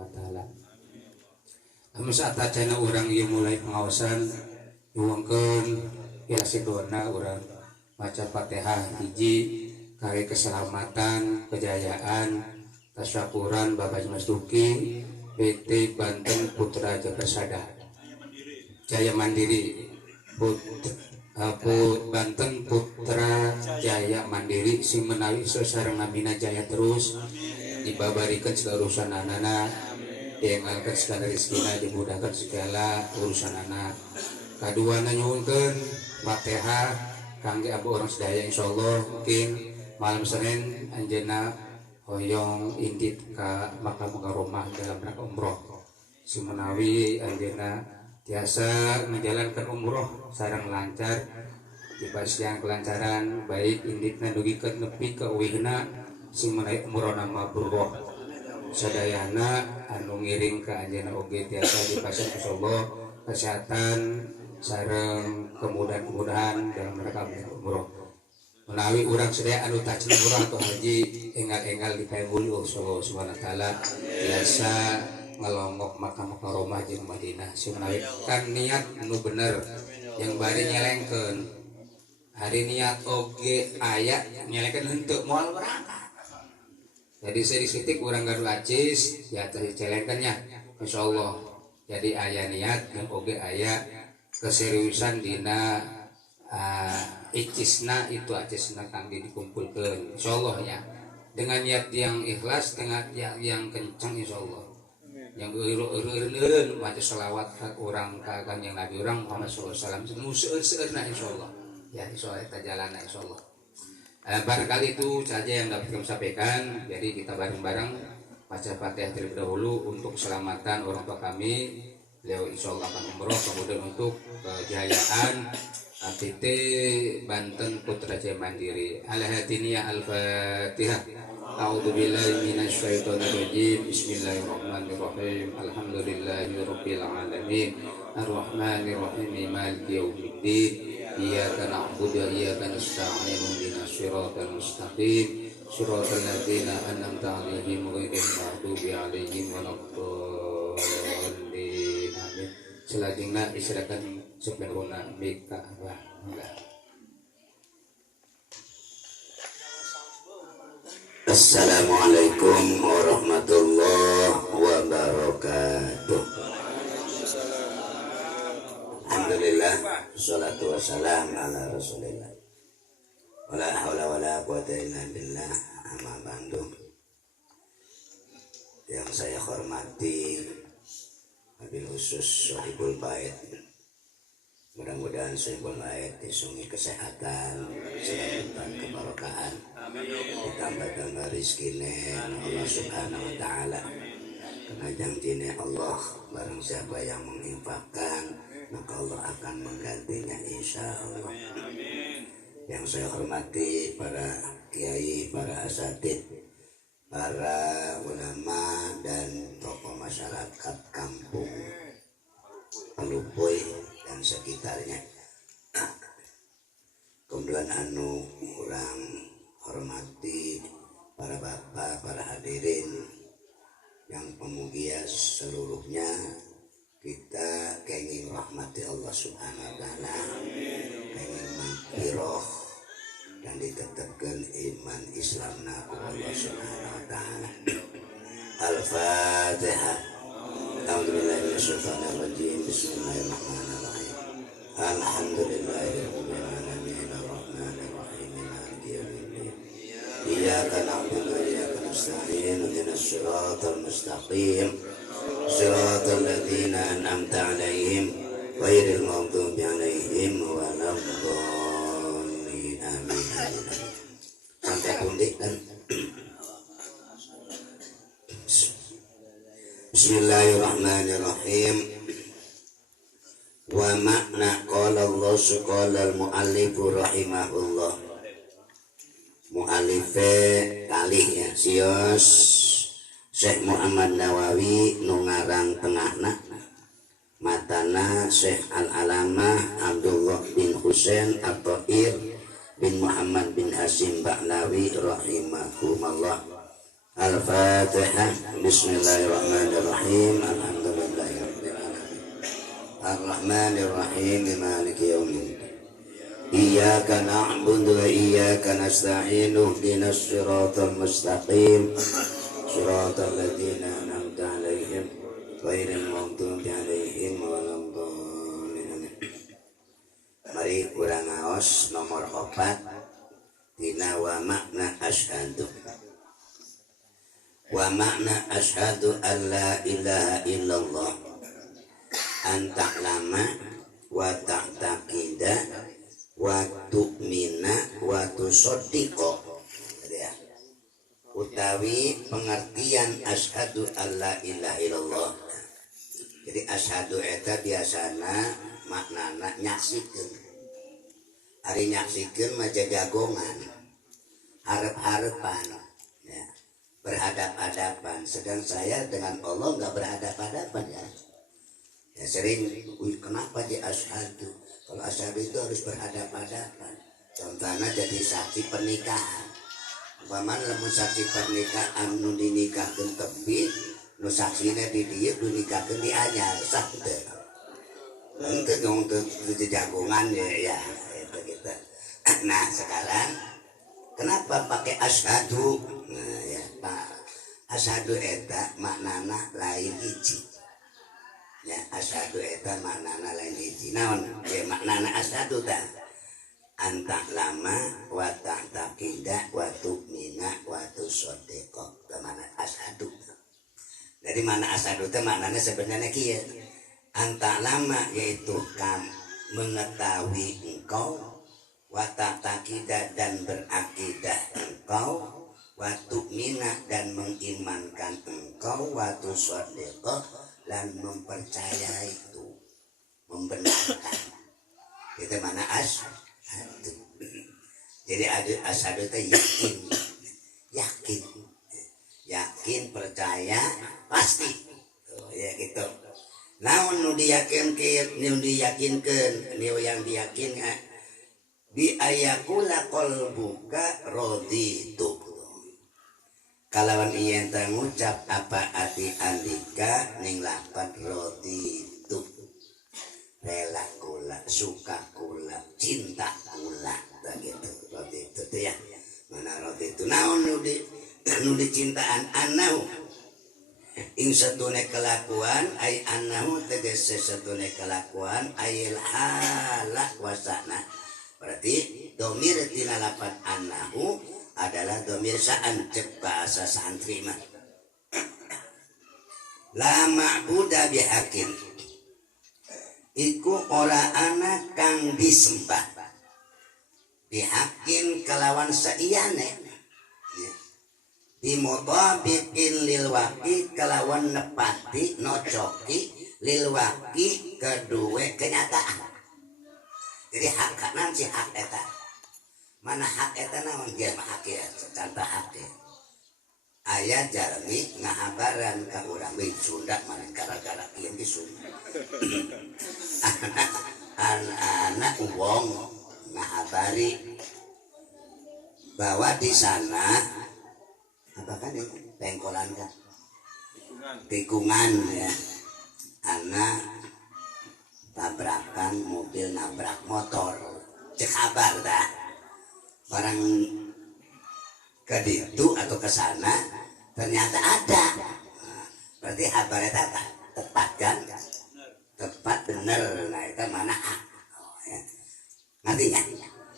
wa taala. Lamun saatacana urang ieu mulai pengawasan nyuwungkeun ilasidona urang maca Fatihah hiji kare keselamatan, kejayaan, tasyakuran Bapak Masuki PT Banten Putra Jagasada Jaya Mandiri Banten Putra Jaya Mandiri sing menawi sareng nabina jaya terus dibabarikeun segala urusan anak diengalkeun segala rezekina dimudahkan segala urusan anak kaduana nyuwunkeun Fatihah kangge abu orang sedaya insyaallah mungkin malam Senin anjeunna hoyong indit ka makam rumah dalam rangka umroh sing menawi anjeunna tiasa menjalankan umroh sareng lancar dipasihan kelancaran baik inditna dugikeun nepi ka uwihna sing menawi umrohna mabrurah sadayana anu ngiring ka anjeunna oge tiasa dipasihan insyaallah kesehatan sareng kemudahan-kemudahan dalam rangka umroh menawi urang sedaya anu tajna umroh atau haji enggal-enggal dipaemuli Allah Subhanahu wa taala biasa ngelongok makam rumah jeung Madinah sing menawi kan niat anu bener yang bari nyelengkeun hari niat oge aya nyelengkeun henteu moal berangkat jadi sedikit urang gaduh acis ya teh celengkeun nya insyaallah jadi aya niat yang oge aya keseriusan dina icisna itu acisna kangge dikumpulkeun insyaallah ya dengan niat yang ikhlas dengan yang kencang insyaallah yang eureun maca selawat ka urang ka kanjeng Nabi urang Muhammad sallallahu alaihi wasallam seueur-seueurna insyaallah ya insyaallah eta jalanna insyaallah barangkali itu saja yang dapat kami sampaikan jadi kita bareng-bareng baca Fatihah terlebih dahulu untuk keselamatan orang tua kami beliau insyaallah akan umroh kemudian untuk kejayaan PT Banten Putra Jaya Mandiri Al-Hadiniyah Al-Fatihah A'udzu billahi minasy syaithanir rajim Bismillahirrahmanirrahim Alhamdulillahirabbil alamin Arrahmanir rahim maliki yaumiddin Iyyaka na'budu wa iyyaka nasta'in ihdinas siratal mustaqim siratal ladzina an'amta 'alaihim ghairil maghdubi 'alaihim waladdallin amin selajengna diserahkan sepenuhna mika Assalamualaikum warahmatullahi wabarakatuh. Alhamdulillah, salatu wassalam ala rasulillah. Wala hawla wala quwata illa billah. Amma ba'du. Yang saya hormati wabil khusus Sohibul Bait. Mudah-mudahan Sohibul Bait disungi kesehatan, keselamatan, keberkahan. Ditambah-tambah rizkine Allah subhanahu wa ta'ala karena janjinya Allah barang siapa yang menginfakkan maka Allah akan menggantinya insya Allah. Yang saya hormati para kiai, para asatid, para ulama dan tokoh masyarakat kampung Pelupoy dan sekitarnya. Kemudian anu kurang hormati para bapak, para hadirin yang pemugia seluruhnya kita kenging rahmati Allah subhanahu wa ta'ala kenging maghfirah dan ditetapkan iman Islamna Allah subhanahu wa ta'ala. Al-Fatihah. A'udzubillahi minasyaitonir rajim. Bismillahirrahmanirrahim. Alhamdulillahirabbil alamin arrahmanir rahim maliki yaumiddin. Iyyaka na'budu wa iyyaka nasta'in ihdinas siratal mustaqim siratal ladzina an'amta 'alaihim ghairil maghdubi 'alaihim waladdallin amin. Sampai pundik kan. Bismillahirrahmanirrahim. Wa makna qala Allah qala al-muallif rahimahullah. Muallife kalih ya sios Syekh Muhammad Nawawi nu ngarang tengahna matana Syekh Al-Alamah Abdullah bin Husain At-Tahir bin Muhammad bin Hasim Ba'lawi rahimahumullah. Al-Fatihah. Bismillahirrahmanirrahim. Alhamdulillahirabbil alamin. Ar-Rahmanirrahim. Maliki yaumiddin. Iyyaka na'budu wa iyyaka nasta'in. Ihdinas siratal mustaqim. Shiratal ladzina an'amta 'alaihim ghairil maghdubi 'alaihim waladdallin. Mari kurang ngaos nomor 4 dina wa makna asyhadu. Wa makna asyhadu an la ilaha illallah an ta'lama wa ta'taqida wa tu'mina wa tusaddiqa. Utawi pengertian asyhadu an la ilaha illallah. Jadi asyhadu eta biasana maknana nyaksikeun. Ari nyaksikeun mah jagongan, harap-harapan, ya, berhadap-hadapan. Sedang saya dengan Allah nggak berhadap-hadapan ya. Ya sering, kenapa di asyhadu? Kalau asyhadu itu harus berhadap-hadapan. Contohnya jadi saksi pernikahan. Umpama lamun saksi pernikahan nu dinikahkeun tepi, nu saksina di dieu nu nikahkeun di anyar, sah teu. Henteu dong teu jagongan ya. Gitu. Nah sekarang kenapa pakai asyhadu? Nah, ya Pak, asyhadu eta maknana lain hiji. Ya asyhadu eta maknana lain hiji. Naon? Ya maknana asyhadu tah anta lama wa ta'taqida wa tu'mina wa tusaddiqa. Mana asyhadu? Dari mana asyhadu teh maknanya sebenarnya kieu. Anta lama yaitu mengetahui engkau, wa ta'taqida dan berakidah engkau, wa tu'mina dan mengimankan engkau, wa tusaddiqa dan mempercayai itu, membenarkan. Itu mana asyhadu. Jadi ada asyhadu itu yakin, percaya, pasti. Oh, ya gitu. Namun nu diyakinkeun, nu yang diyakinkan bi ayakula qalbuka raditu. Kalawan ieu teh ngucap apa ati andika ning lapan raditu. Rela kula, suka kula, cinta kula, begitu raditu teh ya. Mana raditu naon nu dicintaan anau ing satune kelakuan ay annahu tegese satune kelakuan ayil hala wasana. Berarti domir tina lapan annahu adalah domir sa'an cek bahasa santri mah. La ma'buda bihakin iku ora ana kang disembah bihakin kelawan saiyane bimutabiqin lil waqi kelawan nepati nocoki lil waqi kedua kenyataan. Jadi hak kanan si hak eta. Mana hak eta naon dia mah hak ya, contoh hak ya. Aya jalmi ngahabaran ka urang we Sunda mana gara-gara kieu di Sunda. Anak uwong ngahabari bahwa di sana apa kan itu pengkolan kan tikungan ya, anak tabrakan mobil nabrak motor cek kabar dah barang ke ditu atau ke sana ternyata ada. Nah, berarti kabarnya tepat kan, tepat bener. Nah itu mana ya. Nantinya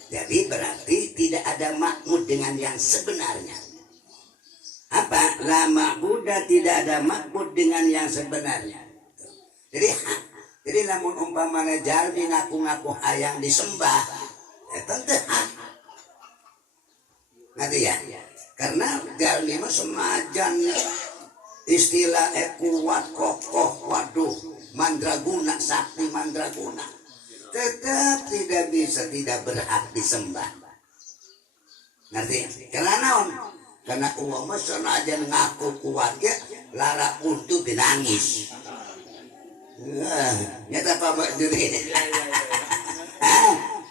jadi berarti tidak ada makmud dengan yang sebenarnya. Apa? La ma'buda tidak ada ma'bud dengan yang sebenarnya. Jadi lamun umpamana jalmi ngaku-ngaku hayang disembah, ya tentu hak. Nanti ya. Karena jalmi mah semajan istilah kuat kokoh, waduh, mandraguna, sakti mandraguna. Tetap tidak bisa, tidak berhak disembah. Ngerti? Karena naon? Karena uang mah aja ngaku kuat ya, lara untuk binangis. Nyata Pak Mbak Juri.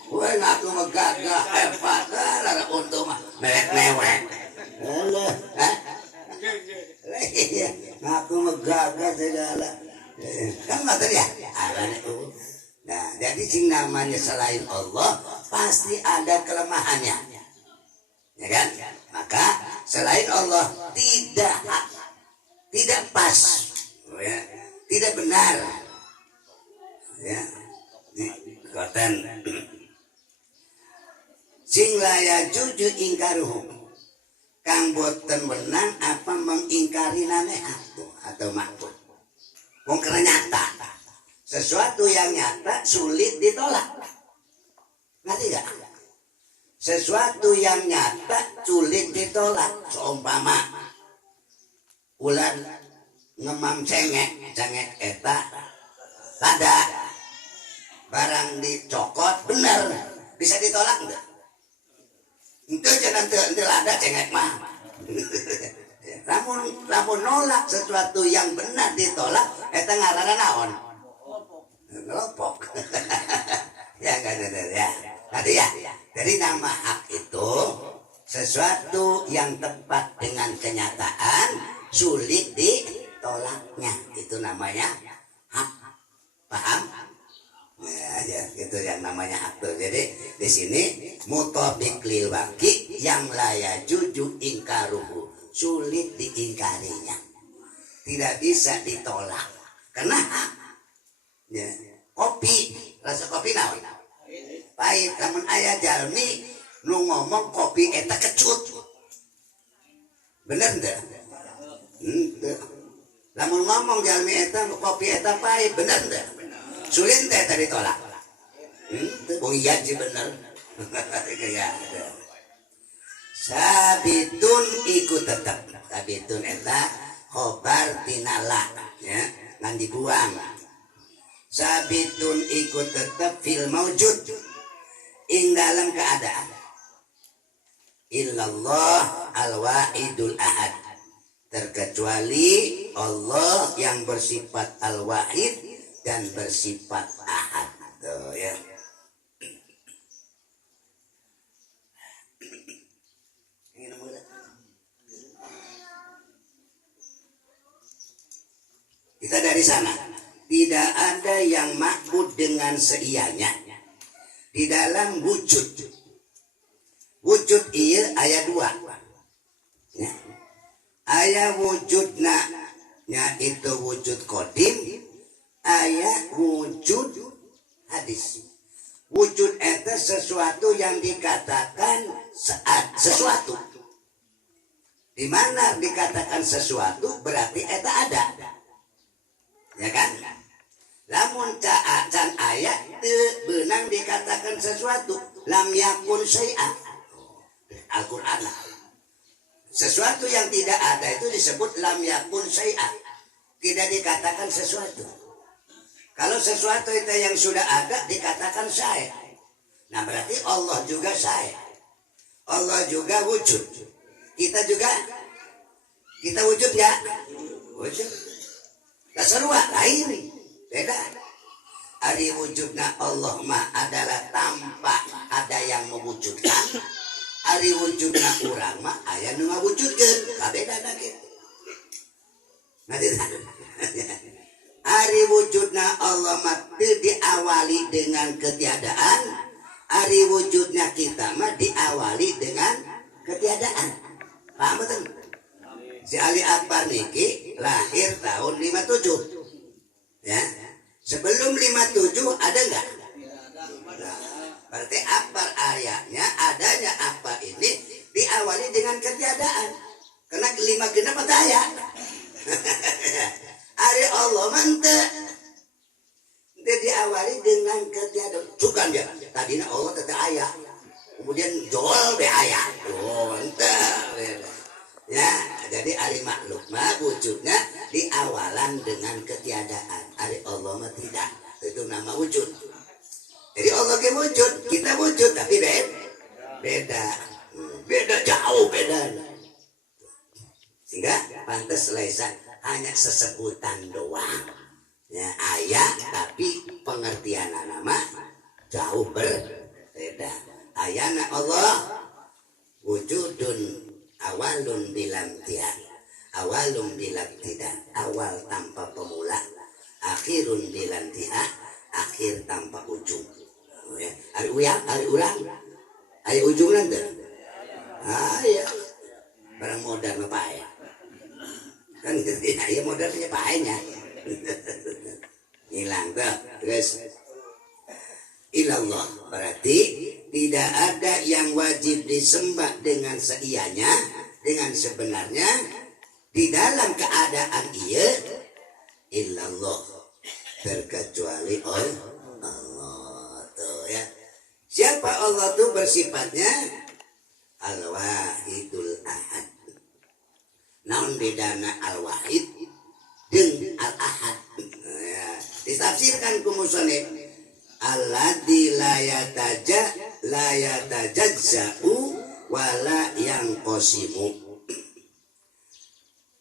Gue ngaku megagah hebat, lara untuk mah mewek-mewek. Aku megagah segala. Kan nggak ya? Nah, jadi sing namanya selain Allah pasti ada kelemahannya, ya kan? Maka selain Allah tidak pas, ya, tidak benar, ya. Dikatakan sing laya juju ingkaruhu kang boten menang apa mengingkari naneha atau makhluk. Wong nyata, sesuatu yang nyata sulit ditolak. Ngerti gak? Sesuatu yang nyata sulit ditolak. Seumpama ular ngemam cengek eta tada barang dicokot bener bisa ditolak enggak? Itu jangan ada cengek mah. Namun nolak sesuatu yang benar ditolak, eta ngaranna naon? Ngelopok. Ya enggak ada ya. Tadi ya. Jadi nama hak itu sesuatu yang tepat dengan kenyataan sulit ditolaknya. Itu namanya hak. Paham? Ya, itu yang namanya hak tuh. Jadi di sini mutobik lil waqi yang laya juju ingkaruhu, sulit diingkarinya, tidak bisa ditolak karena hak. Ya. Kopi, rasa kopi naon? Pahit. Namun aya jalmi nu ngomong kopi eta kecut, bener enggak? Namun ngomong jalmi eta kopi eta pahit, bener enggak? Sulit teh tadi tolak. Oh iya sih bener. Kayak sabitun ikut tetap. Sabitun eta khobar tinala ya, ngan dibuang. Sabitun ikut tetap fil maujud ing dalam keadaan. Illallah al-wahidul ahad. Terkecuali Allah yang bersifat al-wahid dan bersifat ahad. Tuh, ya. Kita dari sana. Tidak ada yang ma'bud dengan seianya di dalam wujud. Wujud iya ayat 2. Ya. Ayat wujudna itu wujud qadim, ayat wujud hadis. Wujud itu sesuatu yang dikatakan sesuatu. Di mana dikatakan sesuatu berarti itu ada. Ya kan? Lamun can ayat benang dikatakan sesuatu, lam yakun syai'a. Al-Qur'an. Sesuatu yang tidak ada itu disebut lam yakun syai'a. Tidak dikatakan sesuatu. Kalau sesuatu itu yang sudah ada dikatakan saya. Nah berarti Allah juga saya. Allah juga wujud. Kita wujud ya? Wujud. Tasarwa lain. Beda. Ari wujudna Allah mah adalah tanpa ada yang mewujudkan. Ari wujudna urang mah aya nu ngawujudkeun. Kabedana kitu. Nanti ari wujudna Allah mah diawali dengan ketiadaan, ari wujudnya kita mah diawali dengan ketiadaan. Paham betul? Si Ali Akbar niki lahir tahun 57. Ya. Sebelum 57 ada enggak? Nah, berarti Akbar ayatnya adanya Akbar ini diawali dengan ketiadaan. Karena kelima genap daya. Ari Allah mantep. Dia diawali dengan ketiadaan. Cukan dia. Tadinya Allah tetap ayat. Kemudian jual be ayat. Oh, mantep. Ya, jadi ari makhluk mah wujudnya diawalan dengan ketiadaan. Ari Allah mah tidak. Itu nama wujud. Jadi Allah ke wujud, kita wujud tapi beda. Beda jauh beda. Sehingga pantas lesan hanya sesebutan doang. Ya, ayat tapi pengertian nama jauh berbeda. Ayana Allah wujudun awalun bilam tiar. awalum bilabtidan, awal tanpa pemula, akhirun bilantiha, akhir tanpa ujung. Ya. Ari uyang, ari urang, ari ujung nanti. Ya. Barang modal apa ya? Kan gitu, ya modalnya pahanya. Hilang tuh. Terus ilallah berarti tidak ada yang wajib disembah dengan seianya, dengan sebenarnya di dalam keadaan ia illallah, terkecuali Allah tuh ya. Siapa Allah tuh bersifatnya al-wahidul ahad. Naon bedana al-wahid jeung al-ahad? Ya, ditafsirkan ku musannif alladzi la yatajazza'u wala yang qasimu.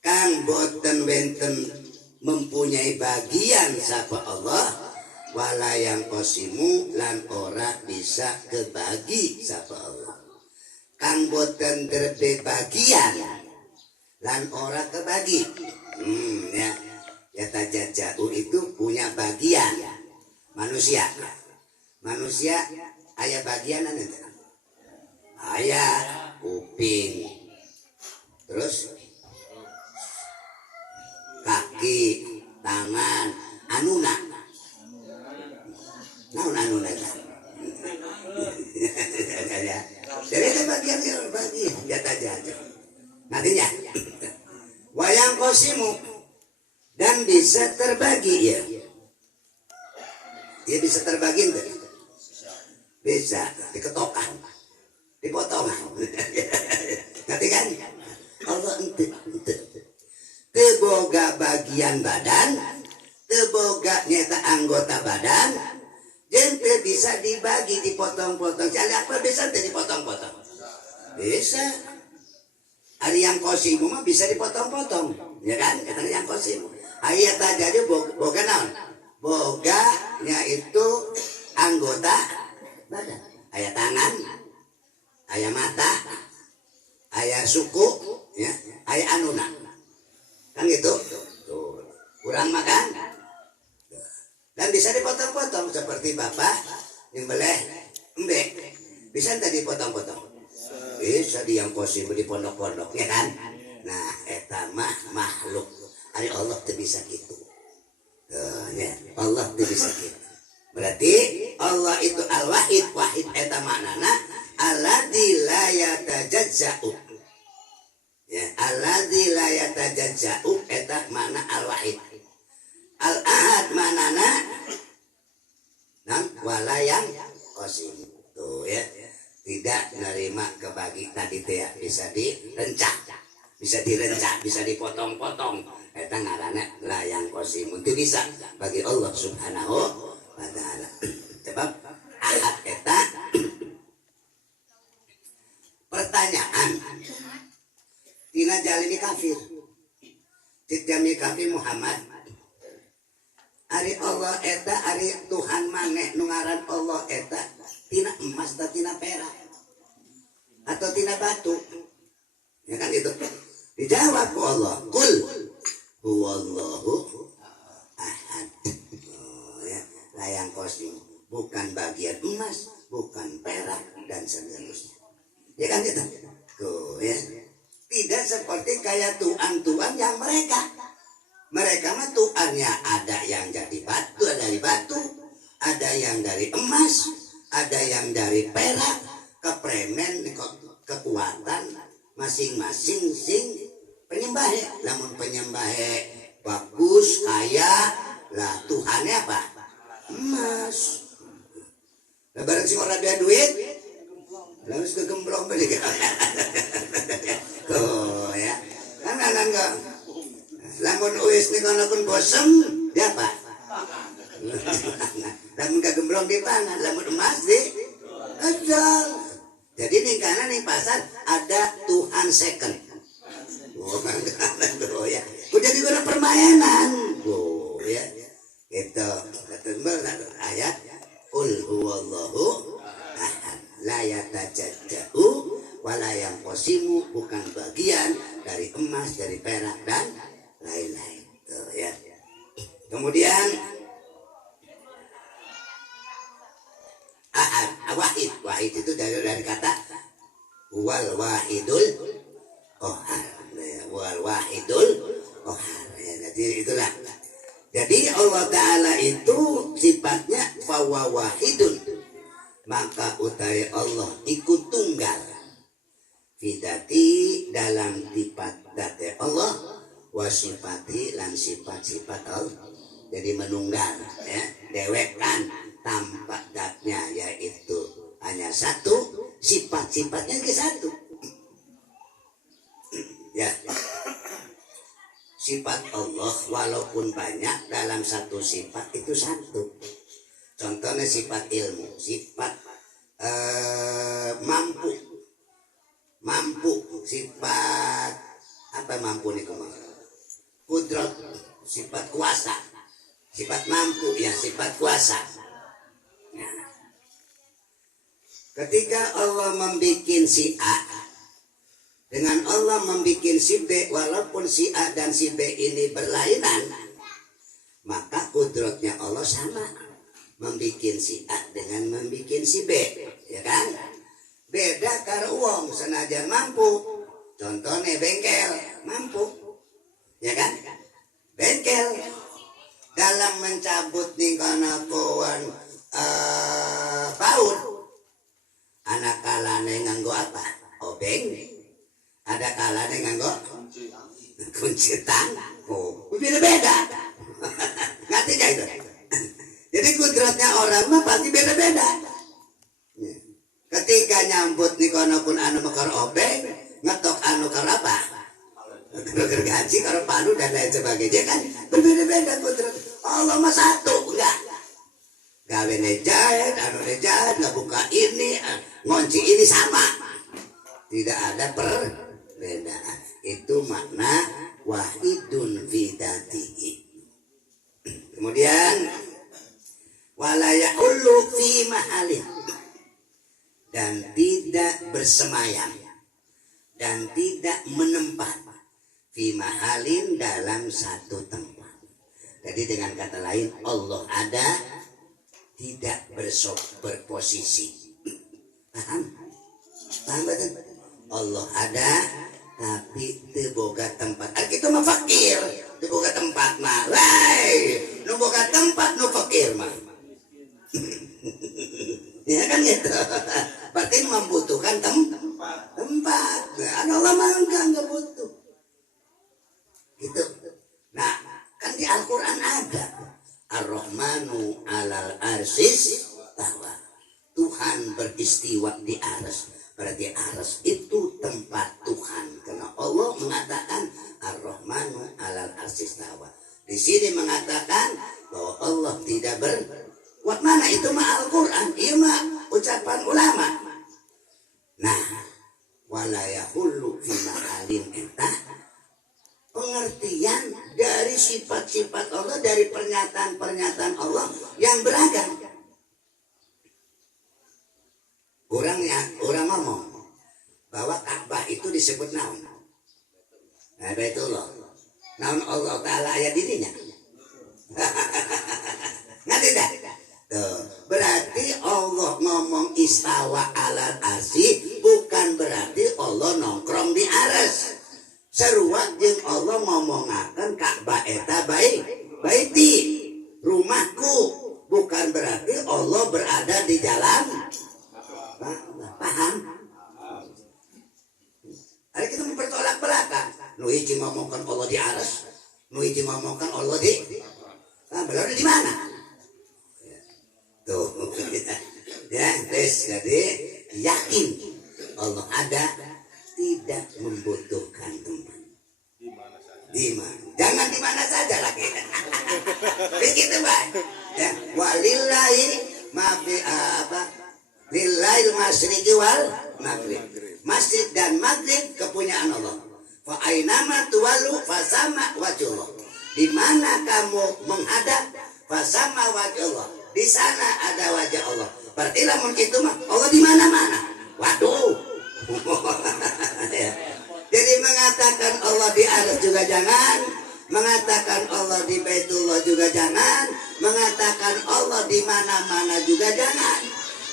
Kang boten wenten mempunyai bagian sapa Allah, wala yang qasimu lan ora bisa kebagi sapa Allah. Kang boten terbe bagian lan ora kebagi. Ya, yatajazza'u itu punya bagian. Manusia aya bagian nanti, aya kuping, terus kaki, tangan, anuna, naon anuna kan? Jadi ada bagian jatah. Nantinya, wayang kosimu dan bisa terbagi ya. Dia bisa terbagi enggak? Bisa, diketokan, dipotong. Ngerti kan? Allah ente. Teboga bagian badan, teboga nyata anggota badan, jente bisa dibagi, dipotong-potong. Jadi apa bisa dipotong-potong? Bisa. Ada yang kosimu mah bisa dipotong-potong, ya kan? Ada yang kosimu. Ayat aja dia boga naon? Boganya itu anggota badan. Ayat tangan, ayat mata, ayat suku, ya, ayat anuna. Kan gitu. Tuh. Kurang makan. Dan bisa dipotong-potong seperti bapak nyembelih embek. Bisa enggak dipotong-potong? Bisa diangkosi di pondok-pondok, ya kan? Nah, eta mah makhluk. Ari Allah teu bisa gitu. Ya, Allah teu bisa gitu. Berarti Allah itu al-wahid, wahid eta maknana alladzi la yatajazza'u. Ya, alladzi la yatajazza'u eta makna al-wahid. Al-ahad maknana walayang qasim. Tuh ya. Tidak menerima kebagi tadi teh bisa direncak, bisa direncak, bisa dipotong-potong. Eta ngaranna layang qasim. Itu bisa bagi Allah Subhanahu wa taala. Sebab ahad eta pertanyaan tina jalimi kafir. Jalimi kafir Muhammad. Ari Allah eta ari Tuhan maneh nu ngaran Allah eta tina emas atau tina perak atau tina batu, ya kan itu dijawab ku Allah, kul huwallahu ahad. Ya, layang qasim bukan bagian emas, bukan perak dan seterusnya, ya kan itu tuh ya. Tidak seperti kayak tuan-tuan yang mereka mah tuannya ada yang jadi batu, dari batu, ada yang dari emas, ada yang dari perak, kepremen, kekuatan masing-masing sing penyembah. Namun penyembah bagus, kaya, lah Tuhannya apa? Emas. Lah barang sing ora ada duit, lalu kegemblong beli. Tuh ya. Kan enggak. Lamun uis nih pun bosem, dia apa? Lamun kegemblong di pangan, lamun emas di ejol. Jadi nih karena nih pasar ada Tuhan second. Oh ya, udah diguna permainan. Oh ya, itu ayat Qul huwallahu ahad la yatajazza'u wala yanqasimu, bukan bagian dari emas, dari perak Kemudian ahad, wahid. Wahid itu dari kata wal wahidul qahar. Wal wahidul qahar. Jadi itulah. Jadi Allah Ta'ala itu sifatnya fawa wahidun. Maka utai Allah ikut tunggal. Fidati dalam sifat dati Allah. Wasifati lan sifat-sifat Allah. Jadi menunggal. Ya. Dewekan tanpa datnya yaitu hanya satu. Sifat-sifatnya ke satu. Ya. Sifat Allah walaupun banyak dalam satu sifat itu satu. Contohnya sifat ilmu, sifat mampu, sifat apa mampu nih kemarin? Kudrat, sifat kuasa, sifat mampu ya sifat kuasa. Nah, ketika Allah membuat si A dengan Allah membuat si B, walaupun si A dan si B ini berlainan, maka kudratnya Allah sama. Membuat si A dengan membuat si B, ya kan? Beda karo uang, senajan mampu. Contohnya bengkel, mampu, ya kan? Bengkel dalam mencabut nih karena kawan paut, anak kalane nganggo apa? Obeng. Ada kalanya nganggo kunci tang. Oh, beda-beda. Ngerti gak itu? Jadi kudratnya orang mah pasti beda-beda. Ketika nyambut nih kono pun anu mekar obeng, ngetok anu karo apa? Karo gaji, karo palu dan lain sebagainya kan berbeda-beda kudrat. Allah mah satu, enggak. Gawe nejahit, anu nejahit, ngebuka ini, ngunci ini sama. Tidak ada perbedaan. Itu makna wahidun fidatihi. Kemudian wala ya'ullu fi mahalin, dan tidak bersemayam dan tidak menempat fi mahalin dalam satu tempat. Jadi dengan kata lain Allah ada tidak berposisi. Paham? Paham betul? Allah ada tapi teboga tempat. Kita mah fakir, teboga tempat mah. Lai, nu boga tempat nu fakir mah. Ya kan gitu. Berarti membutuhkan tempat. Allah mah enggak butuh. Gitu. Nah, kan di Al-Qur'an ada Ar-Rahmanu 'alal arsis tawa. Tuhan beristiwa di arsy. Berarti arsy itu tempat Tuhan. Karena Allah mengatakan Ar-Rahmanu 'alal arsy tawa. Di sini mengatakan bahwa Allah tidak buat mana itu mah Al-Qur'an, itu mah ucapan ulama. Nah, wala yahullu fi mahalin entah pengertian dari sifat-sifat Allah, dari pernyataan-pernyataan Allah yang beragam. Orang ngomong bahwa Ka'bah itu disebut naon? Nah, Baitullah. Naon Allah Ta'ala ayat dirinya. Ngerti dah? Tuh, berarti Allah ngomong istawa alal arsy bukan berarti Allah nongkrong di arsy. Seruat jeung Allah ngomongaken Ka'bah eta baiti, rumahku, bukan berarti Allah berada di jalan. Paham? Hari kita mempertolak belakang. Nu hiji ngomongkan Allah di arsy, nu hiji ngomongkan Allah di berada di mana? Tuh, ya, jadi yakin Allah ada, tidak membutuhkan tempat. Di mana? Jangan di mana saja lagi. Begitu baik. Ya, walillahi mafi apa? Lillail masyriqi wal maghrib. Masjid dan maghrib kepunyaan Allah. Fa ainama tuwallu fasama wajhullah. Di mana kamu menghadap fasama wajhullah. Di sana ada wajah Allah. Berarti lamun itu mah Allah di mana-mana. Waduh. Jadi mengatakan Allah di atas juga jangan, Mengatakan Allah di Baitullah juga jangan, mengatakan Allah di mana-mana juga jangan.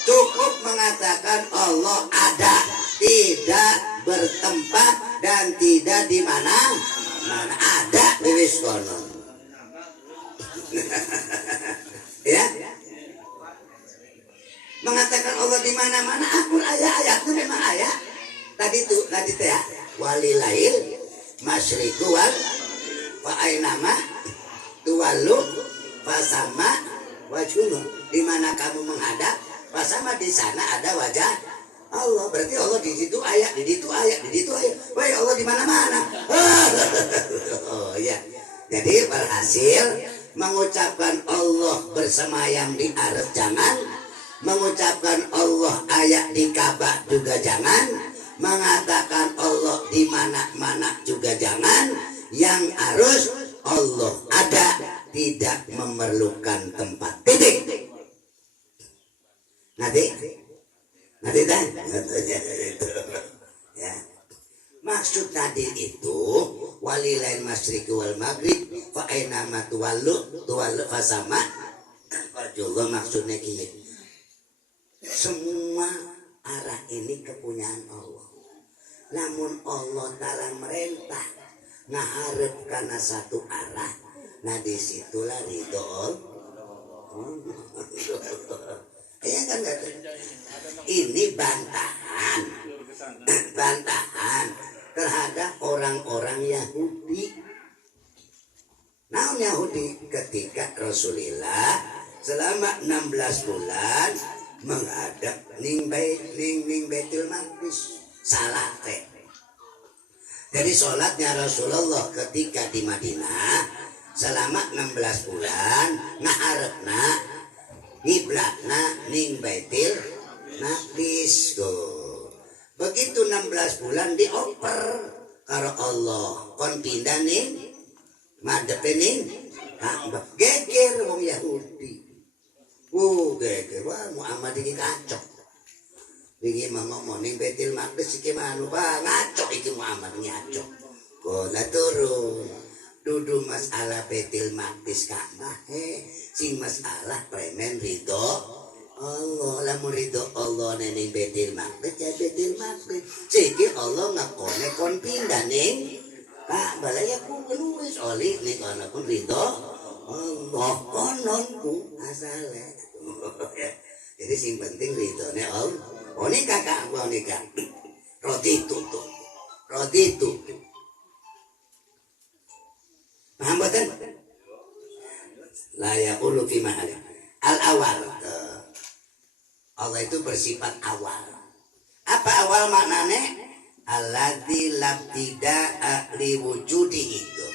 Cukup mengatakan Allah ada, tidak bertempat dan tidak di mana-mana, ada di wiskonon. Ya, mengatakan Allah di mana-mana, aku ayat-ayatnya memang ayat. Tadi teh ya, walilail masyriqu wal fa ainama tuwallu fasama wajhuhu. Di mana kamu menghadap, fasama di sana ada wajah Allah. Berarti Allah di situ ayat, di situ ayat, di situ ayat. Wah, Allah di mana-mana. Oh ya. Jadi berhasil mengucapkan Allah bersemayam di arep jangan, mengucapkan Allah ayat di Ka'bah juga jangan, mengatakan Allah di mana-mana juga jangan. Yang harus Allah ada, tidak memerlukan tempat. Titik. Nanti dah. Ya. Maksud tadi itu walilail masyriqi wal maghrib fa aina ma tuwallu fasama wajhullah. Maksudnya gini, semua arah ini kepunyaan Allah. Namun Allah taala merentah ngaharep karena satu arah. Nah disitulah ridho. Ya kan, ini bantahan terhadap orang-orang Yahudi. Nah Yahudi ketika Rasulullah selama 16 bulan menghadap ning Baitul Maqdis salat teh. Jadi sholatnya Rasulullah ketika di Madinah selama 16 bulan ngaharepna kiblatna ning Baitul Maqdis. Begitu 16 bulan dioper karo Allah kon pindah ning madhep ning Ka'bah. Geger wong Yahudi. Geger wah Muhammad iki kacok. Iki mah ngomong ning Baitul Maqdis iki manu ba ngacok iki Muhammad ngacok. Kula turun. Dudu masalah Baitul Maqdis Ka'bah sing masalah premen ridho Allah. Lamun ridho Allah ning Baitul Maqdis ya Baitul Maqdis. Siki Allah ngakone kon pindah ning Ka'bah ya ku wis oli ning ana pun ridho Allah konon ku asale. Jadi sing penting ridhone Allah. Oh nikah Ka'bah nikah. Roti tutup. Paham boten? La yaqulu fi mahali al-awal. Allah itu bersifat awal. Apa awal maknanya? Alladzi labtida'a li wujudi itu.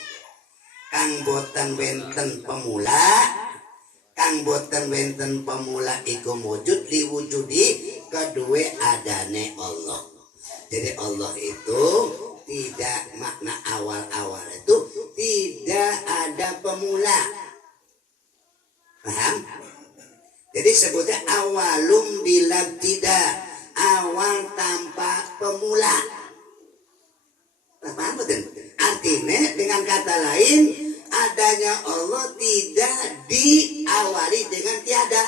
Kang boten wenten pemula iku wujud li wujudi kedua adane Allah. Jadi Allah itu tidak, makna awal-awal itu tidak ada pemula. Paham? Jadi sebutnya awalum bila tidak, awal tanpa pemula. Paham betul? Artinya dengan kata lain, adanya Allah tidak diawali dengan tiada.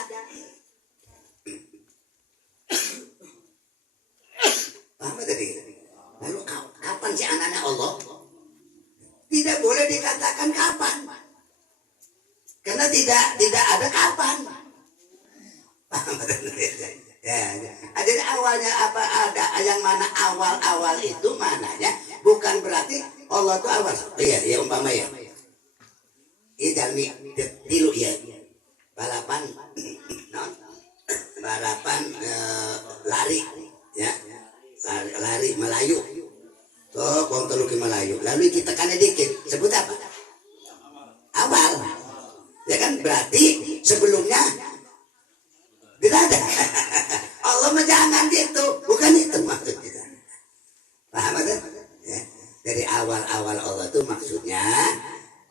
Paham tadi? Lalu kapan sih anaknya Allah? Tidak boleh dikatakan kapan, karena tidak ada kapan. Ya. Jadi awalnya apa ada yang mana awal itu mananya bukan berarti Allah itu awal. Iya umpama ya. Idami tilu ya. Balapan lari ya. Lari Melayu. Tuh kontrol ke Melayu. Lalu kita tekannya dikit. Sebut apa? Awal. Ya kan berarti sebelumnya tidak ada. Allah mah jangan gitu, bukan itu maksud kita. Paham kan? Ya. Dari awal-awal Allah itu maksudnya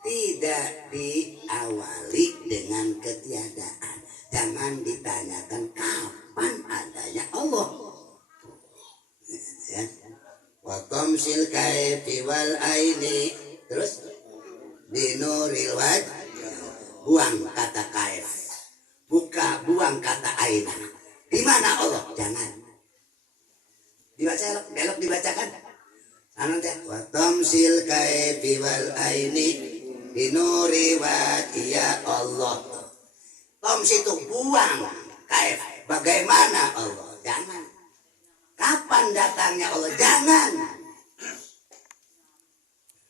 tidak diawali dengan ketiadaan. Jangan ditanyakan kapan adanya Allah. Ya. Wa tamsil kaifi wal aini. Terus di buang kata kaif, buang kata aina. Di mana Allah? Jangan. Dibaca belok dibacakan. Anu teh wa tamsil kaifi wal aini binuri wajhiya Allah. Tamsil itu buang kaif. Bagaimana Allah? Jangan. Kapan datangnya Allah? Jangan.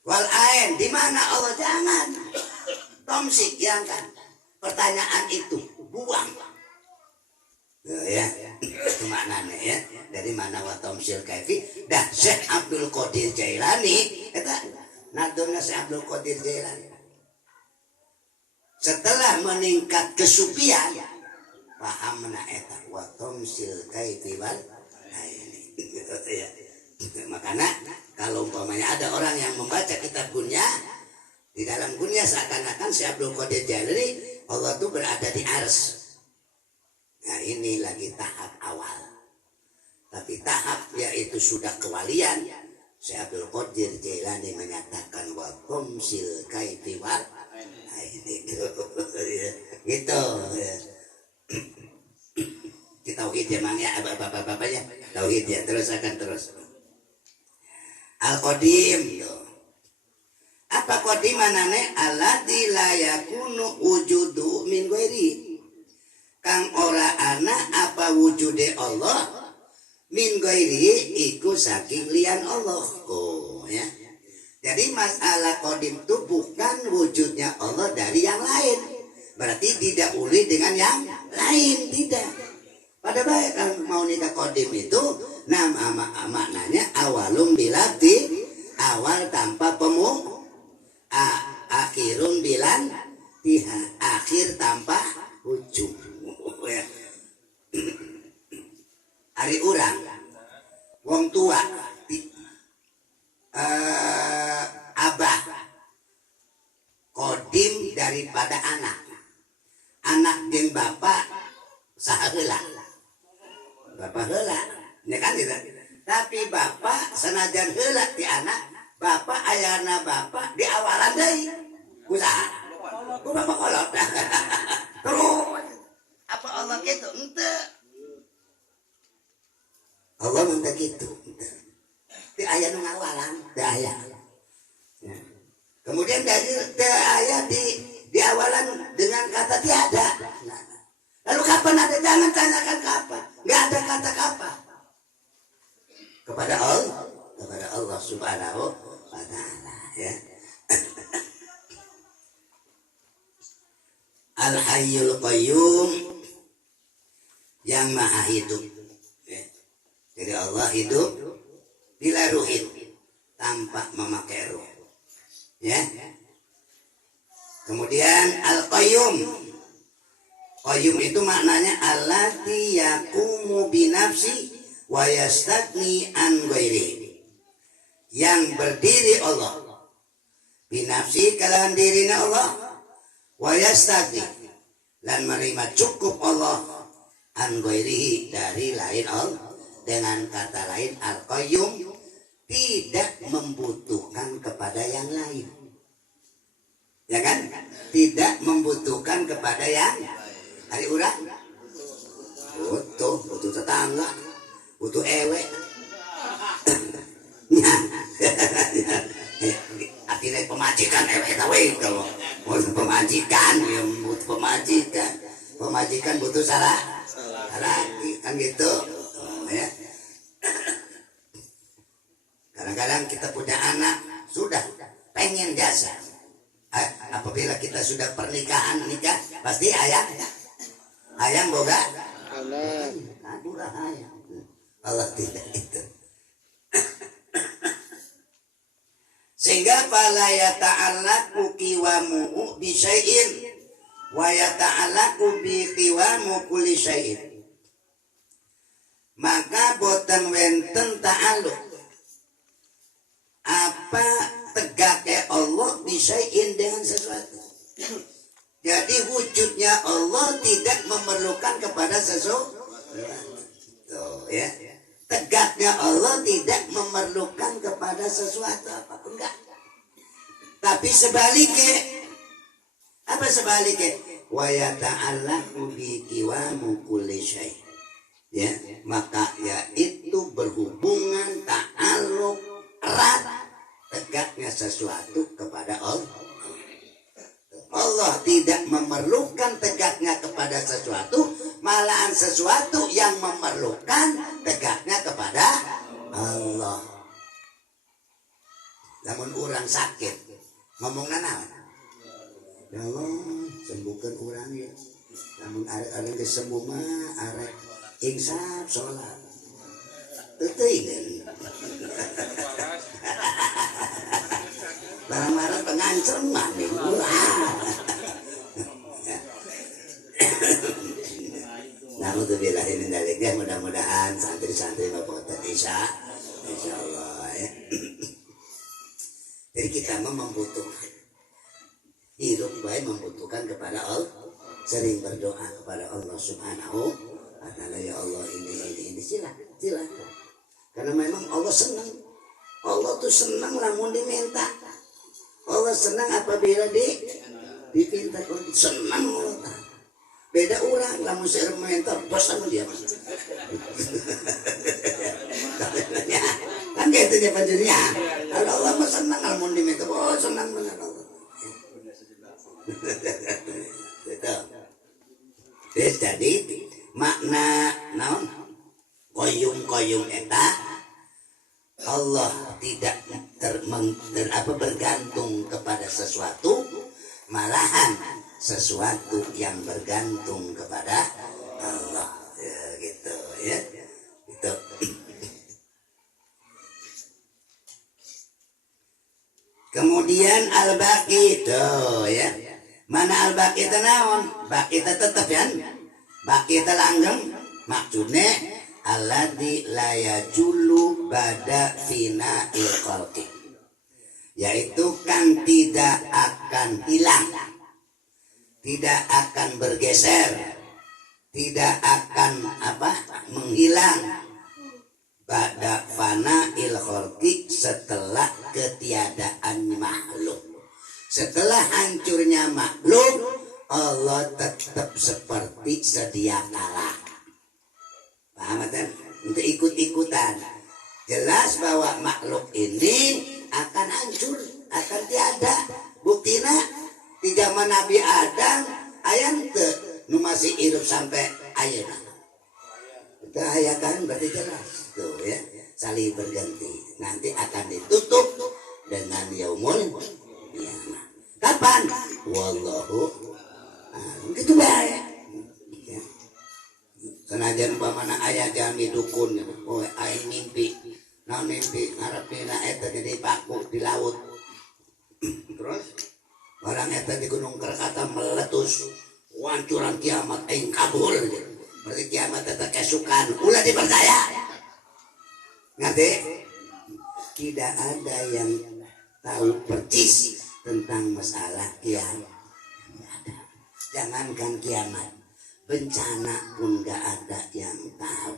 Wal ain di mana Allah? Jangan. Tomsik yang kan. Pertanyaan itu buang. Ya, itu maknanya ya. Dari mana wa tomsil kaifi? Dah Syekh Abdul Qadir Jailani eta nadonna Syekh Abdul Qadir Jailani. Setelah meningkat kesufian, pahamna eta wa tomsil kaifi wal ya. Makanya kalau umpamanya ada orang yang membaca kitab Gunya, di dalam Gunya seakan-akan Syekh Abdul Qadir Jailani Allah itu berada di ars. Nah ini lagi tahap awal. Tapi tahap yaitu sudah kewalian. Syekh Abdul Qadir Jailani menyatakan wa tumsil kaifi wal gitu ya. Kita tauhid ya mang ya bapak-bapaknya tauhid ya terus Al-Qadim tuh. Apa qadimanane alladzi la yakunu wujudu min ghairi. Kang ora ana apa wujude Allah min ghairi iku saking lian Allah. Oh ya. Jadi masalah qadim itu bukan wujudnya Allah dari yang lain. Berarti tidak uli dengan yang lain, tidak. Pada baik kalau mau nikah qadim itu nama maknanya awalum bilati, awal tanpa akhirun bilan tiha, akhir tanpa ujung. Hari urang wong tua abah qadim daripada anak jeung bapak saheula. Bapak heula, ya kan gitu. Tapi bapak senajan heula ti anak, bapak ayana bapak di awalan deui. Kusaha? Ku bapak kolot. Terus apa Allah gitu? Henteu. Allah mah gitu. Ti aya nu ngawalan, teu aya. Kemudian dari teu aya di awalan dengan kata tiada. Lalu kapan ada? Jangan tanyakan kapan. Nggak ada kata kapan. Kepada Allah Subhanahu wa Ta'ala ya. Al-Hayyul Qayyum yang maha hidup ya. Jadi Allah hidup bila ruhid tanpa memakai ruh ya. Kemudian Al-Qayyum, Qayyum itu maknanya allati yaqumu binafsi wa yastagni an ghairi. Yang berdiri Allah binafsi kalawan dirina Allah wa yastagni dan menerima cukup Allah an ghairihi dari lain Allah. Dengan kata lain Al-Qayyum tidak membutuhkan kepada yang lain. Ya kan? Tidak membutuhkan kepada yang hari urang butuh tetangga, butuh ewe. Artinya pemajikan ewe tawe kalau butuh pemajikan, butuh pemajikan butuh salah kan gitu. Ya. Kadang-kadang kita punya anak sudah pengen jasa. Apabila kita sudah pernikahan nikah pasti ayang boga Allah tidak itu. Sehingga fala yata'allaqu qiwamu bi syai'in wa yata'allaqu bi qiwamu kulli syai'in. Maka boten wenten ta'alluq apa tegaknya Allah bisyai'in dengan sesuatu. Jadi wujudnya Allah tidak memerlukan kepada sesuatu. Ya. Tegaknya Allah tidak memerlukan kepada sesuatu apapun enggak. Tapi sebaliknya Apa sebaliknya? Wa yata'allaqu bi qiwamu kulli syai. Ya, maka yaitu berhubungan ta'alluq erat tegaknya sesuatu kepada Allah. Allah tidak memerlukan tegaknya kepada sesuatu, malahan sesuatu yang memerlukan tegaknya kepada Allah. Namun orang sakit, ngomong naon? Ya Allah, sembuhkan orang ya. Namun ada kesembuh mah, arek insaf sholat. Teuing. Marah-marah pengancam mah nih. Alhamdulillahirabbil alamin. Mudah-mudahan santri-santri Bapak Isya, insyaallah ya. Jadi kita membutuhkan hidup baik, membutuhkan kepada Allah, sering berdoa kepada Allah Subhanahu wa taala. Ya Allah, ini silakan. Karena memang Allah senang. Allah tuh senang lamun diminta. Allah senang apabila dipinta. Senang Allah. Beda orang lamun saya minta bos sama dia. Kan gitu nya panjenennya. Kalau Allah mah senang lamun diminta. Oh, senang benar Allah. Jadi makna naon koyung eta Allah tidak bergantung kepada sesuatu, malahan sesuatu yang bergantung kepada Allah ya, gitu ya gitu. Kemudian al-baqi tuh ya, mana al-baqi teh naon? Baqi teh tetep ya, baqi teh langgeng, maksudnya alladzi la yajulu bada fina ilqalqi, yaitu kan tidak akan hilang, tidak akan bergeser, tidak akan menghilang bada fana ilqalqi, setelah ketiadaan makhluk. Setelah hancurnya makhluk, Allah tetap seperti sedia kala. Paham kan? Untuk ikut-ikutan. Jelas bahwa makhluk ini akan hancur, akan tiada. Buktina di zaman Nabi Adam ayam teu nu masih hidup sampai ayeuna. Itu ayakan berarti jelas tuh ya, saling berganti. Nanti akan ditutup dengan yaumul qiyamah. Kapan? Wallahu gitu baik. Senajan umpamana aya jami dukun, oh aya mimpi, nah mimpi ngarepna eta jadi paku di laut. Terus orang eta di Gunung Krakatau meletus, wancuran kiamat aing kabul. Berarti kiamat eta kesukan, ulah dipercaya. Ngerti? Tidak ada yang tahu persis tentang masalah kiamat. Jangankan kiamat, bencana pun gak ada yang tahu.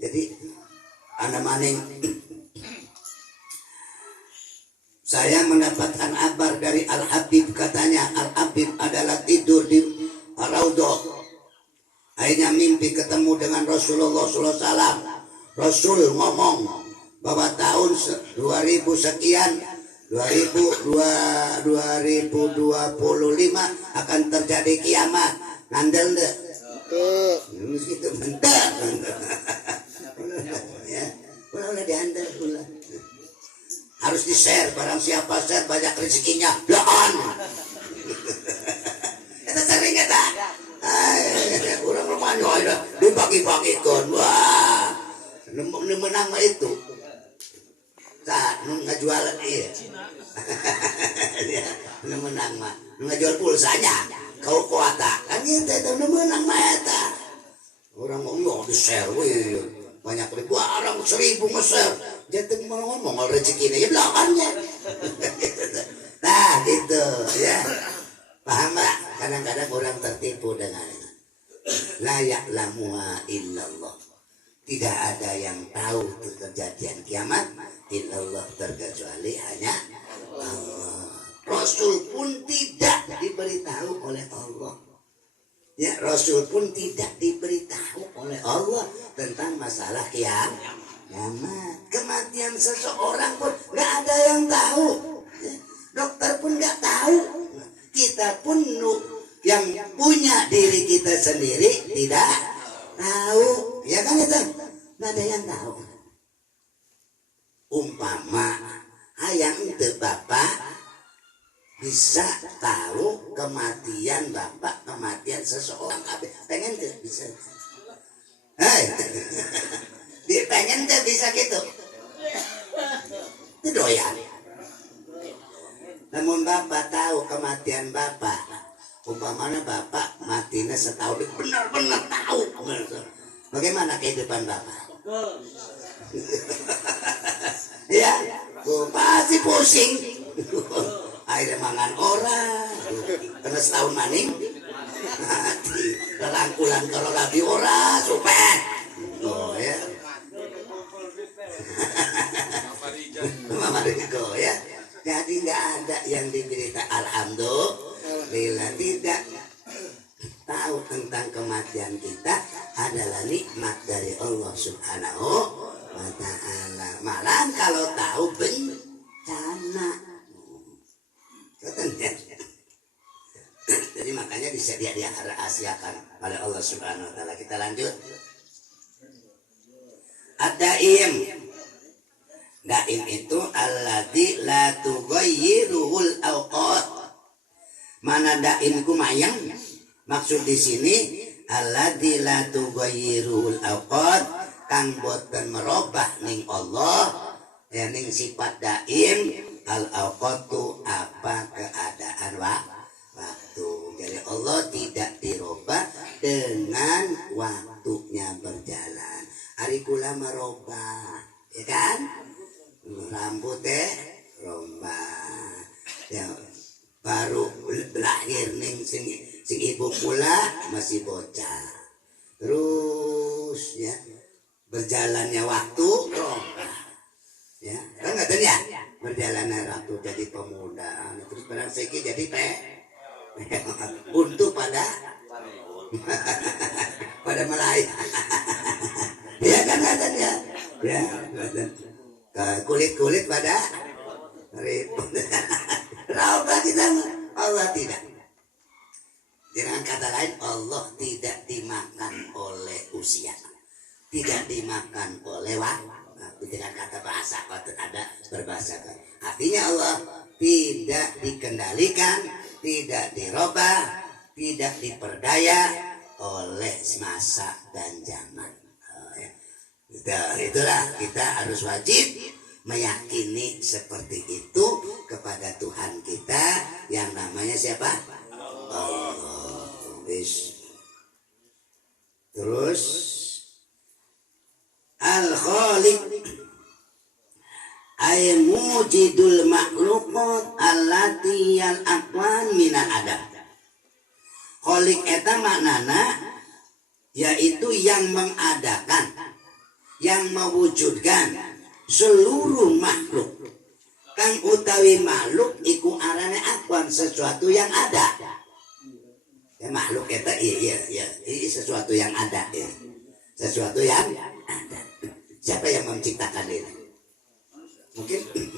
Jadi anda maning saya mendapatkan kabar dari Al-Habib, katanya Al-Habib adalah tidur di Raudhah, akhirnya mimpi ketemu dengan Rasulullah SAW. Rasul ngomong bahwa tahun 2000 sekian 2025 akan terjadi kiamat. Nandel deh. Gitu mentak. Ya, ulah diandel ulah. Harus di-share, barang siapa share banyak rezekinya. Lahan. Eta sering eta. Urang rumahnya ada dibagi-bagikan. Wah. Menang itu. Tah, nu ngajualan ieu. Nu menang mah, nu ngajual pulsanya. Kau kuata, kan ieu teh nu menang mah eta. Urang ngomong di-share we. Banyak ribu orang 1000 nge-share. Jantung mau ngomong rezekine ya belakannya. Nah, gitu ya. Paham enggak? Kadang-kadang orang tertipu dengan la ya'lamuha illallah. Tidak ada yang tahu kejadian kiamat illallah, terkecuali hanya Allah. Rasul pun tidak diberitahu oleh Allah. Ya, Rasul pun tidak diberitahu oleh Allah tentang masalah kiamat. Kematian seseorang pun nggak ada yang tahu. Ya, dokter pun nggak tahu. Kita pun yang punya diri kita sendiri tidak tahu. Ya kan itu? Nggak ada yang tahu. Umpama hayang itu bapak bisa tahu kematian bapak, kematian seseorang, pengen gak bisa? Dia pengen gak bisa gitu? Itu doyan. Namun bapak tahu kematian bapak, umpamanya bapak matinya setahun, benar-benar tahu. Bagaimana kehidupan bapak? Ya, pasti pusing. Akhirnya mangan orang, kena setahun maning, rangkulan kalau lagi orang, supaya, oh ya, Mama Rico ya, jadi nggak ada yang diberita. Alhamdulillah tidak tahu tentang kematian kita adalah nikmat dari Allah Subhanahu wa Ta'ala. Malah kalau tahu bencana. Jadi makanya dia rahasiakan oleh Allah Subhanahu wa Ta'ala. Kita lanjut. Ad-daim. Daim itu alladzi la tughayyiruhul awqat. Mana daim ku mayang? Maksud di sini alladzi la tughayyiruhul awqat, kang boten merubah ning Allah, ya ning sifat daim. Al-awqatu apa keadaan waktu. Jadi Allah tidak dirubah dengan waktunya berjalan. Hari kula merubah, ya kan? Rambut rombah. Ya, baru lahir ning sing ibu kula masih bocah. Terus ya berjalannya waktu rombah. Ya, kan nggak ya? Berjalannya waktu jadi pemuda, terus barang segi jadi untuk pada melayang. Ya kan katanya, ya kulit pada ribut. Rauh kita Allah tidak. Dengan kata lain Allah tidak dimakan oleh usia, tidak dimakan oleh waktu. Dengan kata bahasa ada berbahasa. Artinya Allah tidak dikendalikan, tidak dirubah, tidak diperdaya oleh masa dan zaman. Itulah kita harus wajib meyakini seperti itu kepada Tuhan kita yang namanya siapa? Allah. Terus Al-Khaliq ay mujidul makhluqat allati yal aqwan minal adam. Khaliq eta maknana yaitu yang mengadakan, yang mewujudkan seluruh makhluk. Kang utawi makhluk iku arane aqwan, sesuatu yang ada. Ya makhluk eta iya sesuatu yang ada ya. Sesuatu yang ada. Siapa yang menciptakan ini?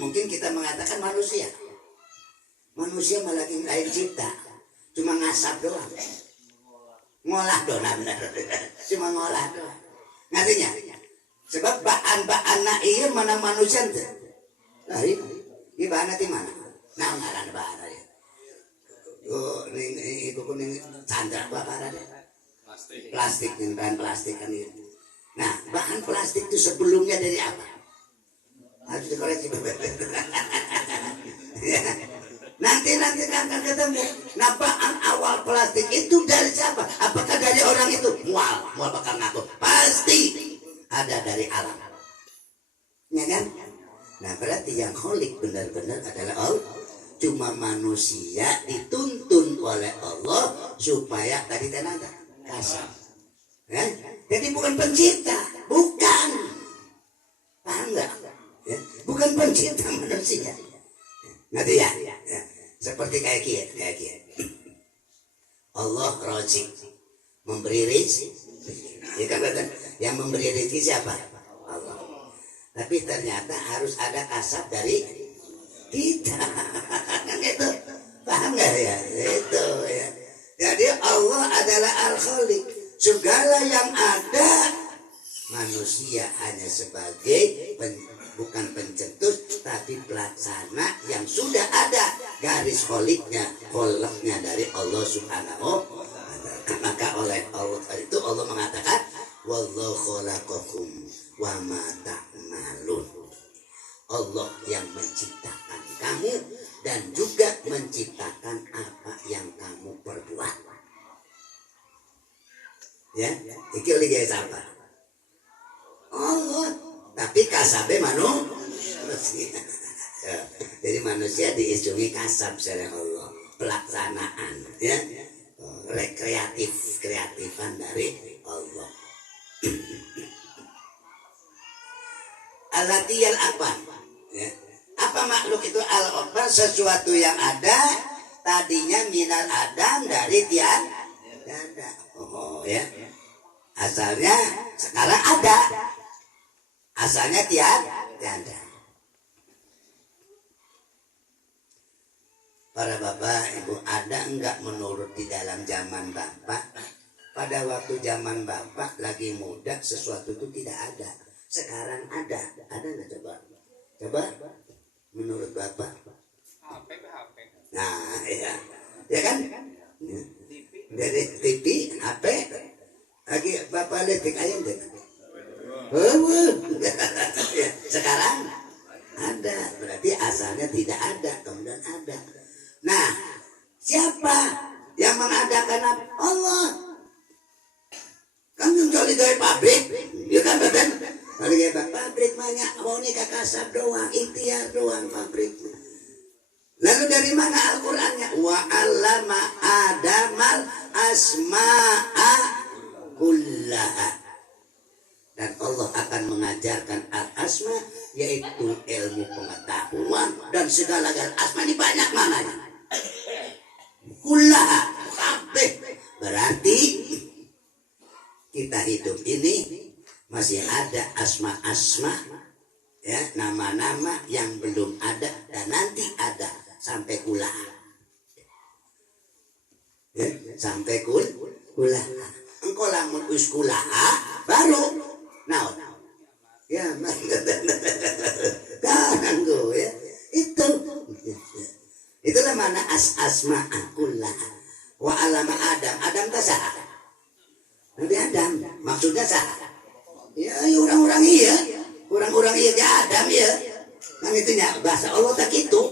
Mungkin kita mengatakan manusia. Manusia malah lain cipta, cuma ngasap doang, ngolah doang, benar. Cuma ngolah doang. Ngertinya? Sebab bahan iya mana manusia itu? Nah ini bahan di mana? Nah ngaran bahan aja. Oh ini ibu kuning sandra apa ada? Plastik, bahan plastik kan ini. Nah, bahan plastik itu sebelumnya dari apa? Harus dikoreksi. Nanti akan ketemu. Nah, bahan awal plastik itu dari siapa? Apakah dari orang itu? Mual bakal ngaku. Pasti ada dari alam. Ya kan? Nah, berarti yang kholik benar-benar adalah Allah. Cuma manusia dituntun oleh Allah supaya tadi tenaga kasar. Ya? Jadi bukan pencipta, bukan. Paham nggak? Ya? Bukan pencipta manusia. Ngerti ya? Ya. seperti kayak kia. Allah Razik, memberi rezeki. Ya kan, yang memberi rezeki siapa? Allah. Tapi ternyata harus ada kasab dari kita. Gitu. Paham nggak ya? Itu ya. Jadi Allah adalah Al-Khaliq. Segala yang ada, manusia hanya sebagai bukan pencetus, tapi pelaksana yang sudah ada garis kholiknya dari Allah Subhanahu wa ta'ala. Maka oleh Allah itu Allah mengatakan wallahu khalaqakum wa ma ta'malun. Allah yang menciptakan kamu dan juga menciptakan apa yang kamu perbuat. Ya, iki oleh guys apa? Allah, tapi kasabe manusia. Jadi manusia diisungi kasab oleh Allah, pelaksanaan, ya, kreatifan dari Allah. Alatiyal apa? Ya. Apa makhluk itu al-obar? Sesuatu yang ada tadinya minal adam dari tiada. Oh ya. Asalnya sekarang ada. Asalnya tiada. Para bapak ibu, ada enggak menurut di dalam zaman bapak? Pada waktu zaman bapak lagi muda sesuatu itu tidak ada. Sekarang ada nggak coba? Coba menurut bapak? HP. Nah ya kan? Dari TV, HP, lagi bapak lihat ayam deh. Sekarang ada, berarti asalnya tidak ada, kemudian ada. Nah, siapa yang mengadakan Allah? Kan yang kali dari pabrik, ya kan betul? Kali dari pabrik banyak, mau nikah kasab doang, ikhtiar doang pabrik. Lalu dari mana Al-Qur'annya? Wa 'allama Adamal asma'a kullaha. Dan Allah akan mengajarkan al-asma, yaitu ilmu pengetahuan dan segala-galanya. Asma ini banyak mananya. Kullaha, kabeh. Berarti kita hidup ini masih ada asma-asma, ya, nama-nama yang belum ada dan nanti ada sampai kullaha. Ya, sampai kullaha. Engkau lamun wis kullaha baru naon. Ya, kananggo ya. Itulah mana asma kullaha. Wa alama Adam tasah. Nabi Adam maksudnya sah. Ya, orang-orang iya ke Adam ya. Kan itunya bahasa Allah tak itu.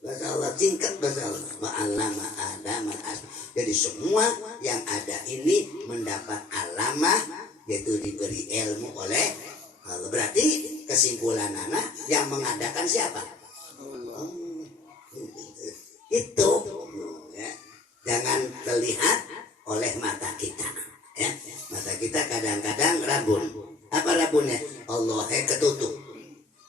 Bahasa Allah singkat, bahasa Allah. Ma'alama Adam al-asma. Jadi semua yang ada ini mendapat alamah, yaitu diberi ilmu oleh Allah. Berarti kesimpulan anak yang mengadakan siapa? Allah. Itu ya. Jangan terlihat oleh mata kita. Ya. Mata kita kadang-kadang rabun. Apa rabunnya? Allah ketutup.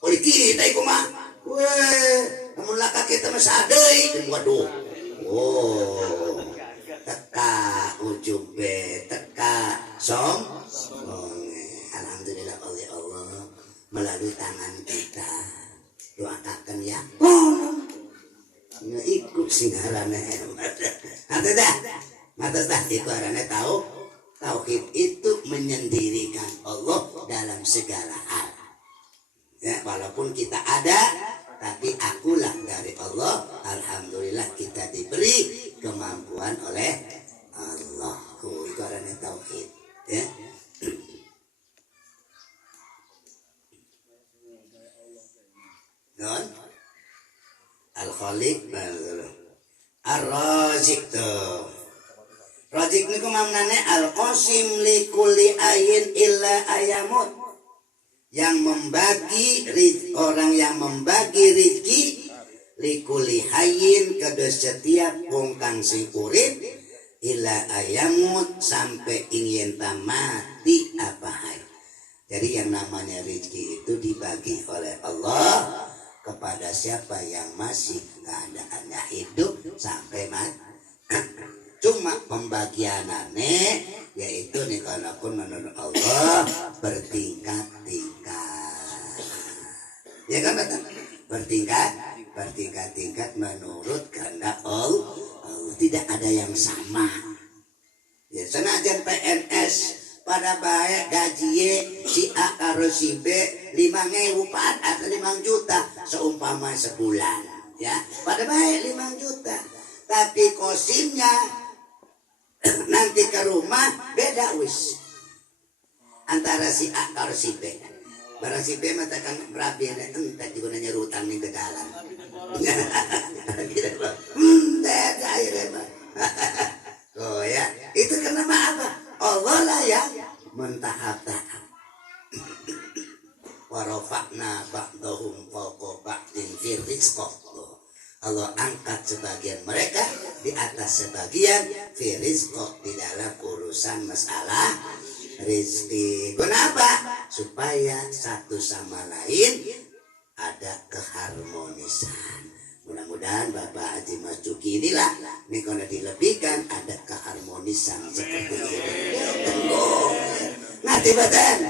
Oleh kita iku mah. Weh, namun laka kita masadai. Waduh. Oh. Teka ujube, teka alhamdulillah oleh Allah melalui tangan kita. Doakan ya. Ikut singarane. Nanti dah. Mata itu arane tahu. Tauhid itu menyendirikan Allah dalam segala hal. Ya, walaupun kita ada, tapi akulah dari Allah. Alhamdulillah kita diberi kemampuan oleh Allah. Itu arane tauhid. Ya. Non Al-Khaliq Ar-Razik tuh. Razik niku mamnane al-qasim li kulli ayin illa ayamut. Yang membagi orang yang membagi rezeki li kulli hayyin kedua setiap wong kang sing urip illa ayamut sampai ingin mati apa hai. Jadi yang namanya rezeki itu dibagi oleh Allah. kepada siapa yang masih keadaannya hidup sampai mati. Cuma pembagianannya yaitu nikonakun menurut Allah bertingkat-tingkat. Ya kan betul? Bertingkat-tingkat menurut kehendak Allah. Tidak ada yang sama. Ya senajan PNS pada baik gaji si A karo si B 5.000 atau 5 juta seumpama sebulan. Ya pada baik 5 juta. Tapi kosimnya nanti ke rumah beda wis antara si A karo si B. Barang si B matakan berabi entek juga nyerutang nih ke dalam. Oh ya, itu kenapa apa? Allah lah yang mentahap-tahap. Warofakna ba'dahum fawqa ba'din fi rizqah. Allah angkat sebagian mereka di atas sebagian fi rizqah, di dalam urusan masalah rezeki. Kenapa? Supaya satu sama lain ada keharmonisan. Mudah-mudahan Bapak Haji Mas Cuki inilah ini kalau dilebihkan ada keharmonisan seperti ini. Nanti badan.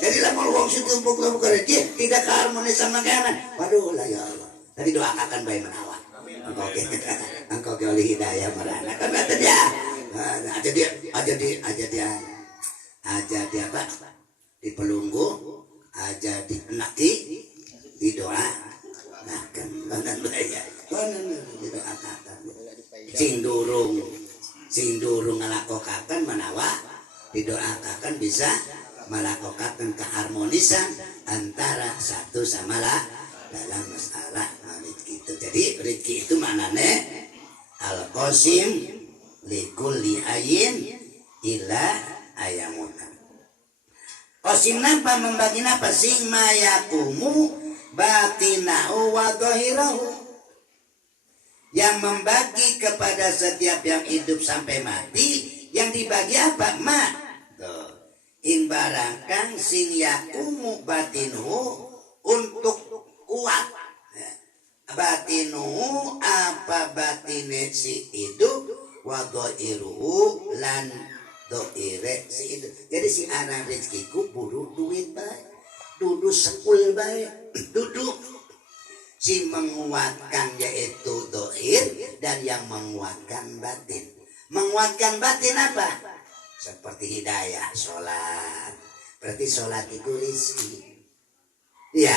Jadi lama uang situ untuk rezeki tidak keharmonisan makanan. Waduh lah ya Allah. Tadi doakan bayi menawar. Engkau ke oleh hidayah merana. Kan kata dia. Aja dia apa? Di pelunggu, aja di enaki, di doa. Nah kan benar ya. Didoakan. Sing durung ngalakokaken menawa didoakan bisa melakukan keharmonisan antara satu sama lain dalam masalah rezeki itu. Jadi rezeki itu maknanya al-qasim likulli hayyin ila ayamutan. Qasim napa membagi napa sing mayakumu batinahu wa dhahirahu, yang membagi kepada setiap yang hidup sampai mati. Yang dibagi apa? In barangkang sing yakumu batinu untuk kuat. Batinu apa batine si hidup wa dhairuhu lan dhaire si hidup. Jadi si anak rezekiku buru duit baik, duduk sekul baik, duduk si menguatkan yaitu dhair dan yang menguatkan batin. Menguatkan batin apa? Seperti hidayah, sholat. Berarti sholat itu rizki. Ya,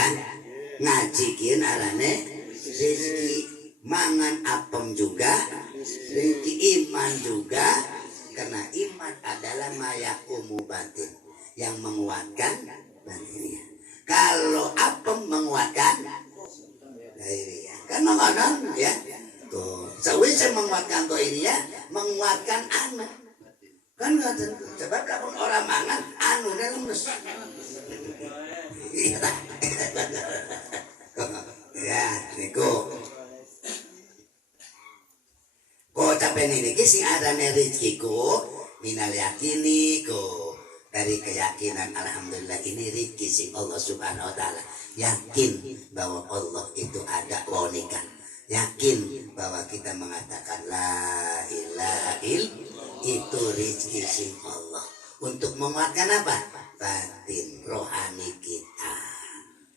ngajikin arane rizki. Mangan apem juga rizki, iman juga. Karena iman adalah mayakumu batin, yang menguatkan batinnya. Kalau apem menguatkan lahiriah. Kan makanan ya. Tuh, sewise menguatkan lahiriah, menguatkan anak. Kan nggak tentu. Sebab kalau orang mangan anu lemes. Ya, niku. Kok capek ini sing arane rezekiku minal yakini ko, dari keyakinan alhamdulillah ini rezeki sing Allah Subhanahu wa taala. Yakin bahwa Allah itu ada wonikan. Yakin bahwa kita mengatakan la ilaha illallah itu rezeki sing Allah untuk menguatkan apa? Batin rohani kita.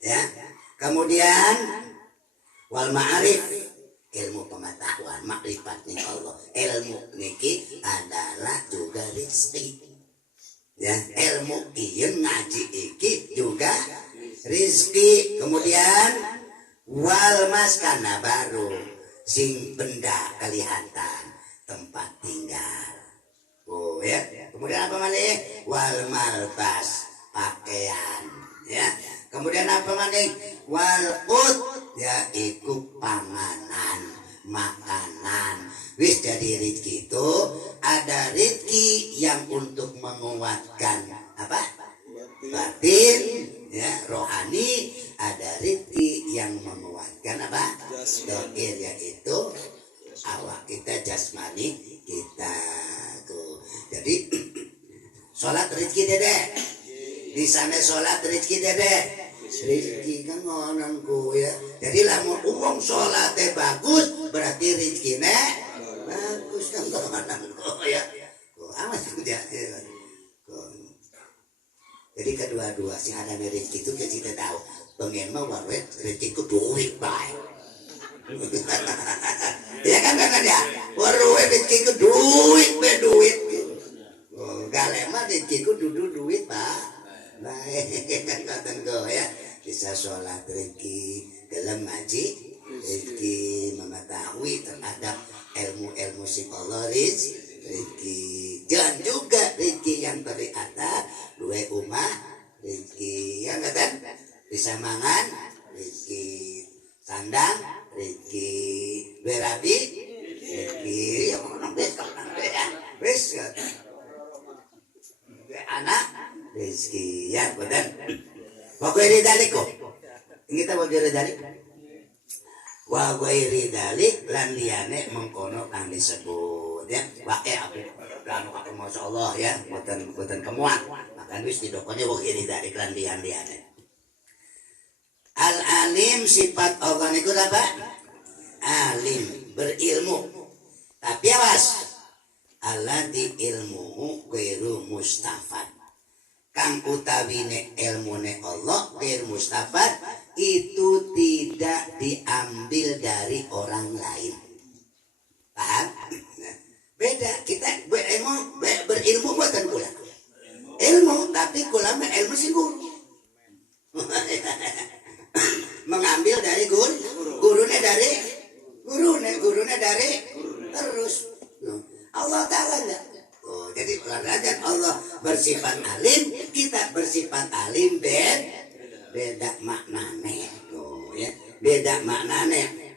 Ya. Kemudian wal ma'arif, ilmu pengetahuan, makrifat nih Allah. Ilmu niki adalah juga rezeki. Ya, ilmu ieu ngaji iki juga rezeki. Kemudian wal maskana baru sing benda kelihatan tempat tinggal. Oh ya. Kemudian apa maning? Wal malbas, pakaian, ya. Kemudian apa maning? Wal ut, ya iku panganan, makanan. Wis jadi rezeki itu ada rezeki yang untuk menguatkan apa? Batin, ya, rohani. Ada rezeki yang menguatkan apa? Dohir, yaitu awak kita, jasmani kita. Tuh. Jadi sholat rezeki dede, di sana sholat rezeki dede, rezeki kan ngononku ya. Jadi lamun uang sholatnya bagus berarti rezeki bagus kan ngononku ya. Amat ya. Jadi kedua-dua sih ada rezeki itu kita tahu. Pengen mau warwet rezekiku duit baik. Ya kan ya. Warwet rezekiku duit duit. Galema rezekiku duit pak. Baik kan katakan go ya. Bisa sholat rezeki dalam ngaji rezeki mengetahui terhadap ilmu-ilmu psikologis rezeki dan juga rezeki yang terlihat dua umah rezeki yang kata bisa mangan rezeki sandang rezeki berapi rezeki yang mana bes anak rezeki ya benar wa ghairi daliko kita wa ghairi dalik wa ghairi dalik lan liyane mengkono kang disebut ya wae apa anu kakek masyaallah ya boten kemuat makan wis didokone wa ghairi dalik lan liyane al alim sifat Allah niku apa alim berilmu tapi awas alladzi ilmuhu ghairu mustafad kang utawine ilmune Allah ghairu mustafad itu tidak diambil dari orang lain. Paham? Beda kita berilmu buatan kula ilmu tapi kula mah ilmu sing guru mengambil dari gurune dari terus Allah Ta'ala enggak. Oh, jadi pelajaran Allah bersifat alim, kita bersifat alim beda maknane. Oh, ya, beda maknane.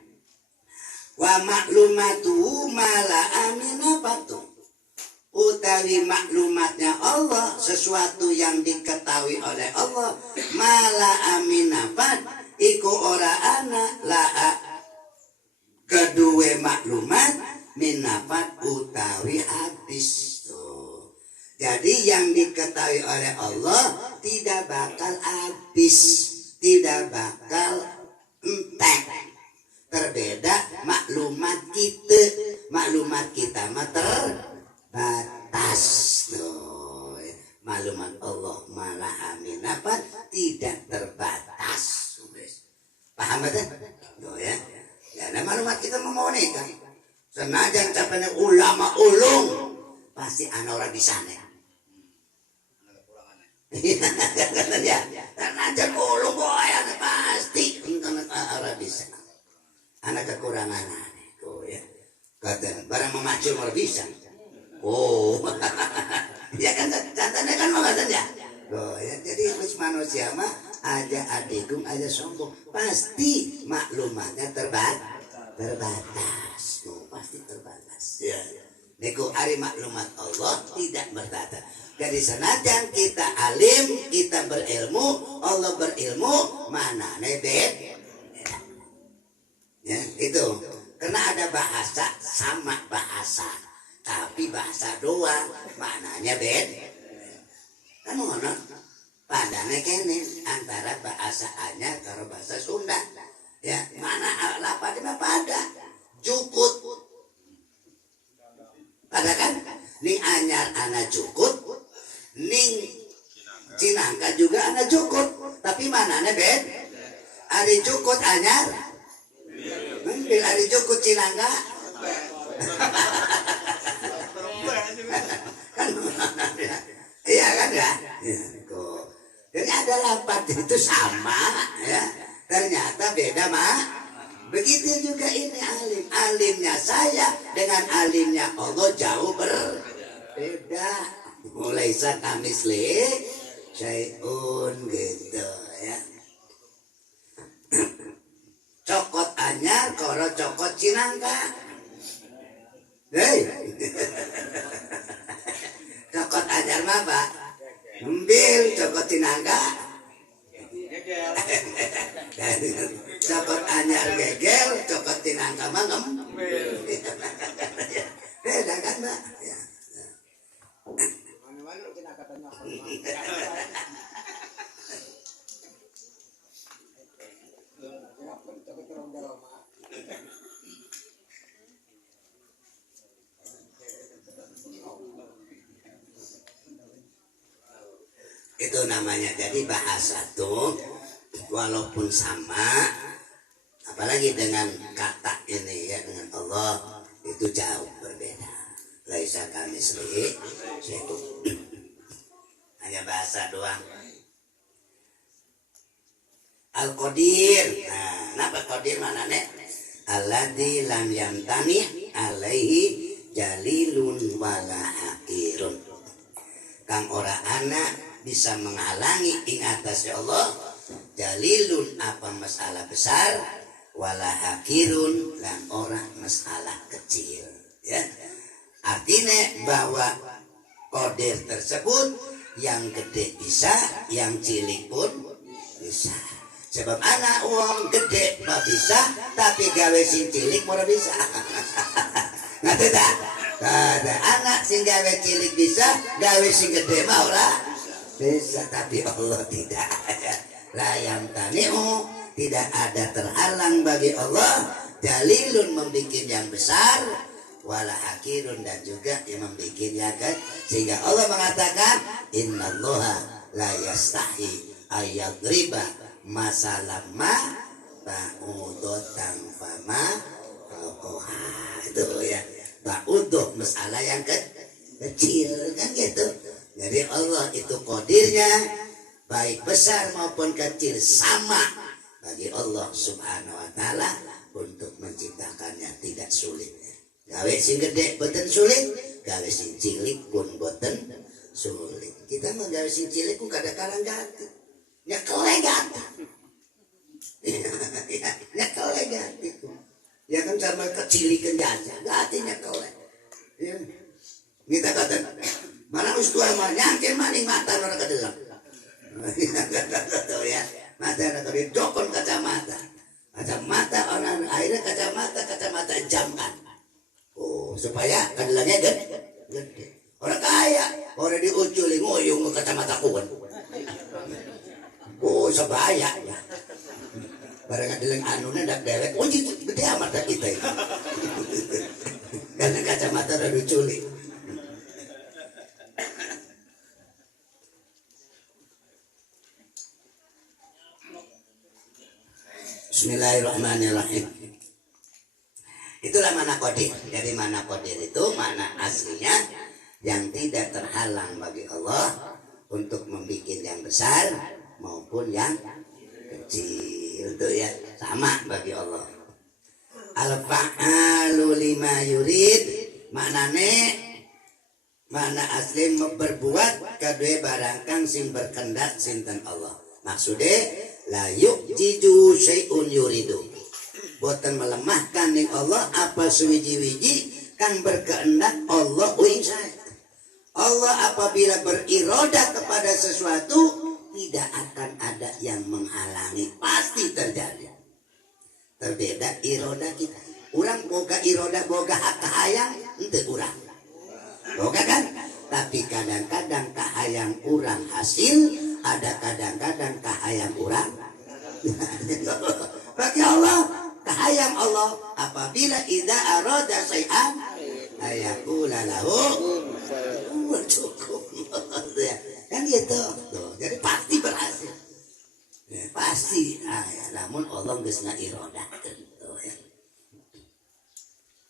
Wa maklumatu mala aminafatu. Utawi maklumatnya Allah sesuatu yang diketahui oleh Allah mala aminafat iku ora ana la kedua maklumat minafat utawi habis tuh. Jadi yang diketahui oleh Allah tidak bakal habis, tidak bakal entek. Terbeda maklumat kita mah terbatas tuh. Maklumat Allah malah aminafat tidak terbatas. Paham betul? Tuh ya. Ya, nah maklumat kita memohon kan. Senajan capainya ulama ulung pasti anak orang di sana. Ya, senajan ulung boy anak pasti anak orang bisa. Anak kekurangan oh ya. Kata barang memacul orang bisa. Oh, ya kan katanya kan makanya. Oh ya, jadi manusia mah aja adigung aja sombong pasti maklumatnya terbatas. Oh, pasti terbatas ya. Niku ari maklumat Allah tidak berbatas. Jadi senajan kita alim, kita berilmu, Allah berilmu, mana nebet? Ya, itu. Karena ada bahasa sama bahasa, tapi bahasa doang, maknanya beda. Kan ngono. Padane kene antara bahasa anyar karo bahasa Sunda. Ya, mana lapatnya pada jukut. Pada kan ning anyar ana jukut, ning Cinangka juga ana jukut, tapi manane bed? Ari jukut anyar. Bil ari jukut Cinangka. Kan iya kan ya? Jadi ada lapat itu sama ya. Ternyata beda mah. Begitu juga ini alim. Alimnya saya dengan alimnya Allah jauh berbeda. Mulai sakamisli syai'un gitu ya. Cokot anyar koro cokot Cinangka. Hei. Cokot anyar mah Pak. Ambil cokot Cinangka. Cokot anyar gegel, cokot Cinangka mah ngambil. Beda kan Mbak? Ya. Itu namanya. Jadi bahasa tuh walaupun sama, apalagi dengan kata ini ya, dengan Allah itu jauh berbeda. Laisa kamitslihi syai'un. Hanya bahasa doang. Al-Qadir. Nah, napa Qadir mana nek? Alladzi lam yamtani alaihi jalilun wala hakirun. Kang ora anak bisa menghalangi ing atas Allah jalilun apa masalah besar wala hakirun lan ora masalah kecil ya. Artinya bahwa Qadir tersebut yang gede bisa, yang cilik pun bisa. Sebab anak uang gede mah bisa, tapi gawe sing cilik ora bisa. Ngerti tak? Ada anak sing gawe cilik bisa, gawe sing gede mah ora bisa, tapi Allah tidak. La yamtani'u, tidak ada terhalang bagi Allah jalilun membikin yang besar wala hakirun dan juga yang membikin yang kecil. Sehingga Allah mengatakan innallaha la yastahi ayyadriba masalah ma ba'udotan fama fauqaha. Itu ya, ba'udoh masalah yang kecil kan gitu. Jadi Allah itu qadirnya baik besar maupun kecil sama bagi Allah subhanahu wa ta'ala untuk menciptakannya tidak sulit. Gawe sing gede boten sulit, gawe sing cilik pun boten sulit. Kita mah gawe sing cilik ku kadang-kadang ganti. Nyekele ganti. Nyekele ganti. Ya kan sama kecilikan ganti nyekele. Kita kata mana ustua mah nyangke maning mata ora kedelak. Ya, mata ora kedokon kacamata. Kacamata orang akhirnya kacamata jamkan. Oh, supaya kedelaknya gede. Orang kaya, orang diuculi ngoyong ke kacamata kuan. Oh, sebaya ya. Barang kedelak anunya dak dewek. Oh, itu gede amat dak kita itu. Karena kacamata udah diuculi. Bismillahirrahmanirrahim. Itulah mana qadir. Jadi mana qadir itu mana aslinya yang tidak terhalang bagi Allah untuk membuat yang besar maupun yang kecil. Itu ya sama bagi Allah. Al-fa'alu lima yurid maknane mana asli berbuat kadue barangkang sing berkendak sinten Allah. Maksudnya la yu'jiju syai'un yuridu. Boten melemahkan ning Allah apa suwiji-wiji kan berkehendak Allah uing saya. Allah apabila beriroda kepada sesuatu tidak akan ada yang menghalangi, pasti terjadi. Terbeda iroda kita. Urang boga iroda boga hak kahayang henteu urang. Boga kan? Tapi kadang-kadang kahayang urang hasil, ada kadang-kadang kahayang urang. Bagi Allah kahayang Allah apabila idza arada syai'an ayaqula lahu cukup. Kan gitu. Tuh, jadi pasti berhasil. Ya, pasti. Namun Allah geus ngairodakeun tuh ya.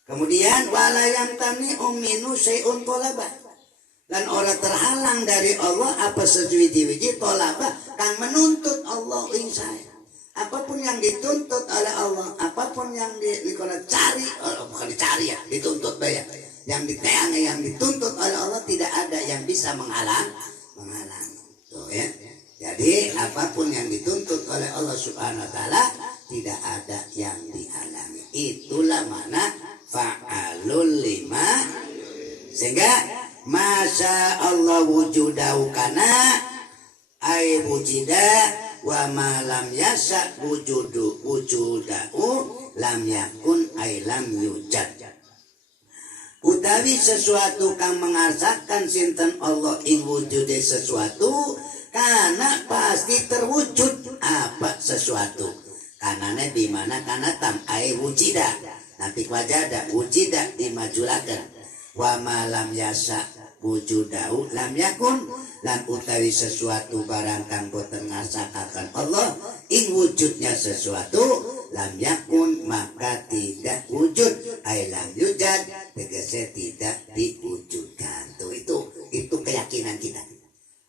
Kemudian wala yamtani uminu syai'un talaba. Dan orang terhalang dari Allah apa sewiji-wiji talaba kang menuntut Allah ing saya. Apapun yang dituntut oleh Allah, apapun yang dicari, bukan dicari ya, dituntut bayar. Yang diteangi, yang dituntut oleh Allah tidak ada yang bisa menghalang. Tuh ya. Jadi apapun yang dituntut oleh Allah Subhanahu wa taala tidak ada yang dihalangi. Itulah mana fa'alul lima. Sehingga masya Allah wujudahu kana ay wujida wa ma lam yasa wujudahu lam yakun ay lam yujad. Utawi sesuatu kang mengasakan sinten Allah ing wujude sesuatu karena pasti terwujud apa sesuatu kanane di mana kana tam ai wujida nanti wajada wujida dimajulakan wa malam yasa wujudahu lam yakun lan utawi sesuatu barang kang boten ngasakaken Allah ing wujudnya sesuatu lam yakun maka tidak wujud ay lam yujad tegese tidak diwujudkan. Tuh itu keyakinan kita.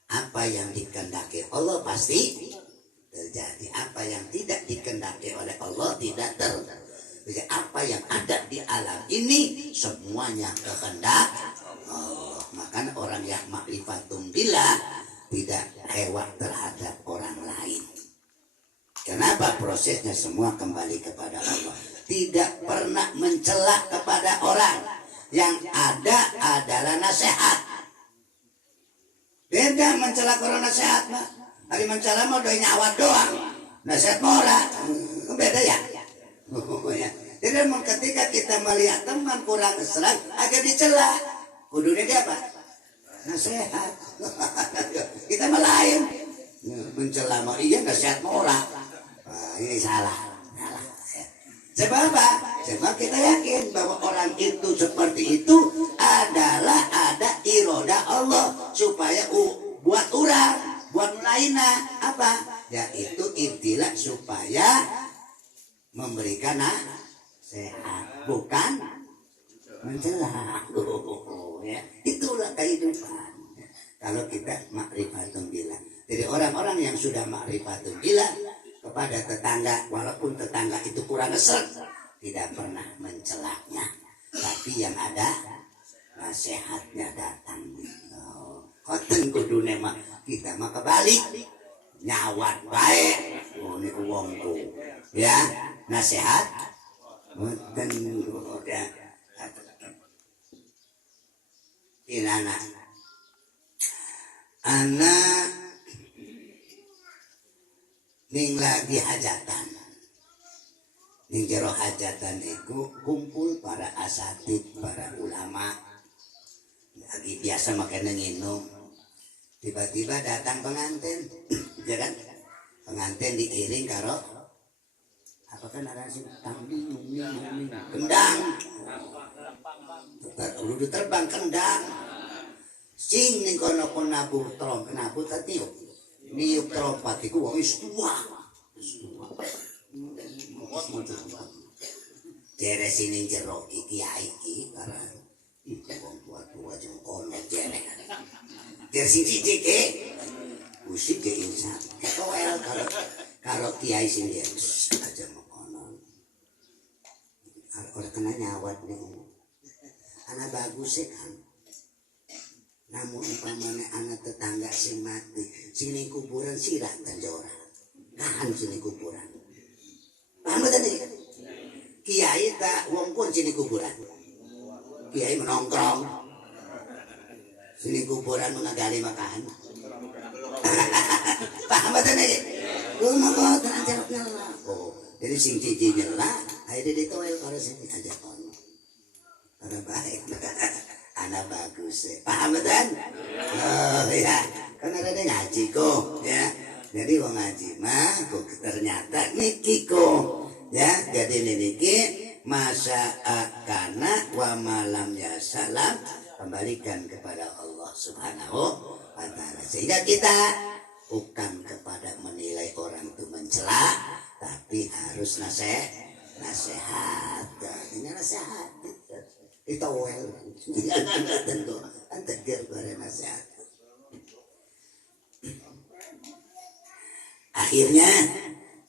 Apa yang dikehendaki Allah pasti terjadi, apa yang tidak dikehendaki oleh Allah tidak terjadi. Jadi apa yang ada di alam ini semuanya kehendak Allah. Makanya orang yang makrifatum billah tidak hewak terhadap orang lain. Kenapa? Prosesnya semua kembali kepada Allah. Tidak pernah mencela kepada orang. Yang ada adalah nasihat. Beda mencela korona nasihat mah. Hari mencela mau doi nyawa doang. Nasihat mora. Beda ya. Ya. Jadi ketika kita melihat teman kurang Islam agak dicela, kudunya dia apa? Nasihat. Kita melain mencela mau iya nasihat mora. Ini salah. Sebab apa? Sebab kita yakin bahwa orang itu seperti itu adalah ada iroda Allah supaya buat orang, buat lainnya apa? Yaitu ibtilah supaya memberikan sehat, bukan mencela. Ya, itulah kehidupan. Kalau kita makrifatun billah. Jadi orang-orang yang sudah makrifatun billah kepada tetangga, walaupun tetangga itu kurang ngesel, tidak pernah mencelaknya. Tapi yang ada nasihatnya datang. Koten kudune mah kita mah kebalik. Nyawat baik. Oh ini uangku. Ya, nasihat mboten ya inana anak ning lagi hajatan ning jero hajatan itu kumpul para asatid, para ulama lagi biasa makan nginum, tiba-tiba datang pengantin ya kan, pengantin diiring karo apa kan ada sih kendang udah terbang kendang sing ning kono nabuh trom nabuh tatiup niup trompat iku wong wis tuwa jere sini jero iki iki karena itu wong tua jeung kono jere jere sing cicike usik ge insan ketoel karo kiai sing aja orang kena nyawat nih anak bagus sih kan, namun umpamanya anak tetangga sing mati sini kuburan sirat dan jora kahan sini kuburan paham betul nih kiai tak wongkur sini kuburan kiai menongkrong sini kuburan mengagali makan paham betul nih lu mau terang oh jadi sing cici nyela akhirnya ditoel kalau sini aja kono ada baik anak bagus paham betul? Oh ya kan ada ngaji kok ya jadi wong ngaji mah kok ternyata niki kok ya jadi niki masa akana wa malam ya salam kembalikan kepada Allah Subhanahu wa ta'ala sehingga kita bukan kepada menilai orang itu mencela tapi harus nasihat ini nasihat itu well tentu antegir pada nasihat akhirnya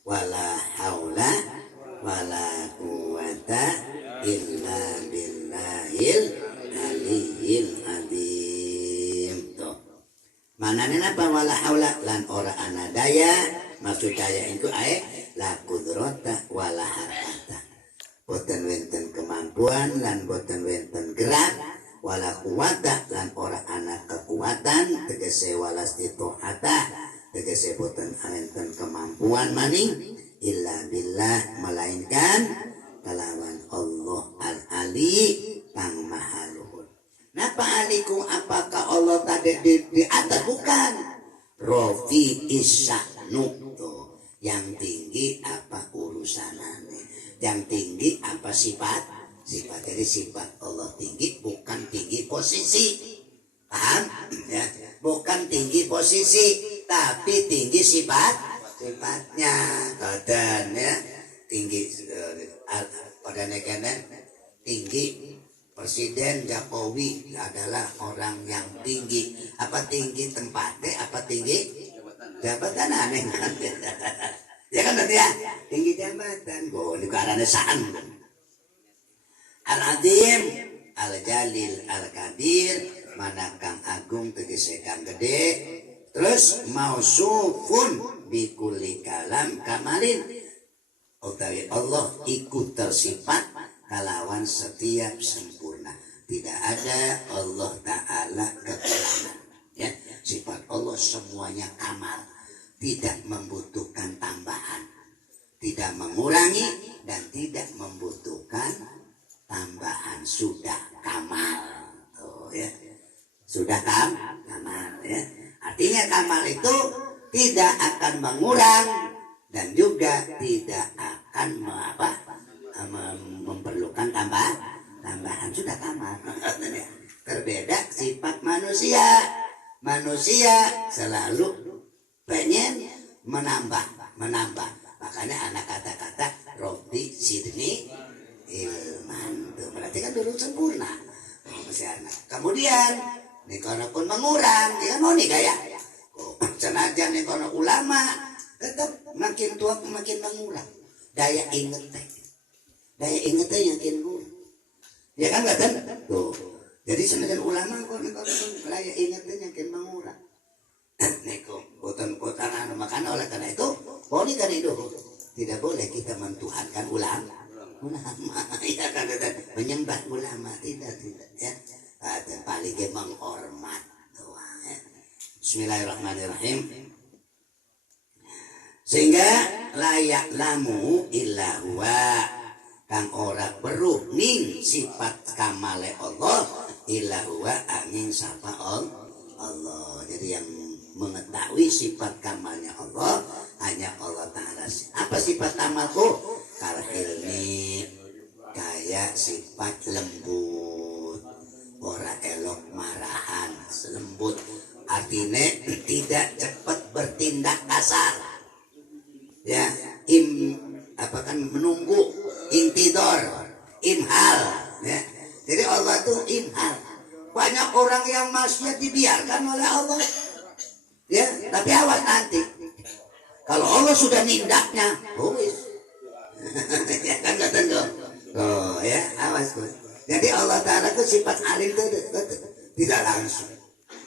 wala haula wala quwata illa billahil aliyil azim tuh manane apa wala haula lan ora ana daya maksud daya itu la qudrata wala harkata boten wenten kemampuan lan boten wenten gerak wala quwata lan ora ana kekuatan tegese walas ditohata tegese boten wenten kemampuan maning illa billah melainkan kalawan Allah al-ali kang maha luhur. Napa aliku apakah Allah tadi di atas bukan rofi isya'nu yang tinggi apa urusanane yang tinggi apa sifat dari sifat Allah tinggi bukan tinggi posisi Paham? Ya. Bukan tinggi posisi, tapi tinggi sifatnya. Kodan ya. Tinggi pada nekenen tinggi Presiden Jokowi adalah orang yang tinggi. Apa tinggi tempatnya? Apa tinggi jabatan aneh? Ya kan berarti ya? Tinggi jabatan. Oh, ini karena saan. Al-Azim, Al-Jalil, Al-Qadir, mana kang agung tegese kang gede. Terus mausufun bikuli kalam kamalin. Utawi Allah ikut tersifat kalawan setiap sempurna. Tidak ada Allah Ta'ala kekurangan. Ya, sifat Allah semuanya kamal. Tidak membutuhkan tambahan. Tidak mengurangi dan tidak membutuhkan tambahan. Sudah kamal. Oh, ya. Sudah kamal. Ya. Artinya kamal itu tidak akan mengurang dan juga tidak akan memerlukan tambahan. Sudah kamal. Berbeda sifat manusia. Manusia selalu pengen menambah. Makanya anak kata-kata Robbi Sidni ilman. Berarti kan dulu sempurna. Masih anak. Kemudian nih kono pun mengurang. Dia mau nih gaya. Senajan nih kono ulama tetap makin tua makin mengurang. Daya ingetnya makin kurang. Ya kan nggak kan? Tuh. Jadi senajan ulama kono daya ingetnya makin mengurang. Neko botan makan oleh karena itu boleh kan itu tidak boleh kita mentuhankan ulama ya kan menyembah ulama tidak ya ada paling menghormat ya. Bismillahirrahmanirrahim sehingga layak lamu illa huwa kang ora weruh ning sifat kamale Allah illa huwa angin sapa Allah. Jadi yang mengetahui sifat kamalnya Allah hanya Allah Ta'ala. Apa sifat kamalku? Karhilmi, kayak sifat lembut, ora elok marahan, lembut. Artinya tidak cepat bertindak kasar. Ya, menunggu, intidor, imhal. Ya. Jadi Allah itu imhal. Banyak orang yang maksiat dibiarkan oleh Allah. Ya, tapi awas nanti. Kalau Allah sudah nindaknya, ya kan kata dong. Oh ya, awas. Jadi Allah Ta'ala itu sifat alim itu tidak langsung.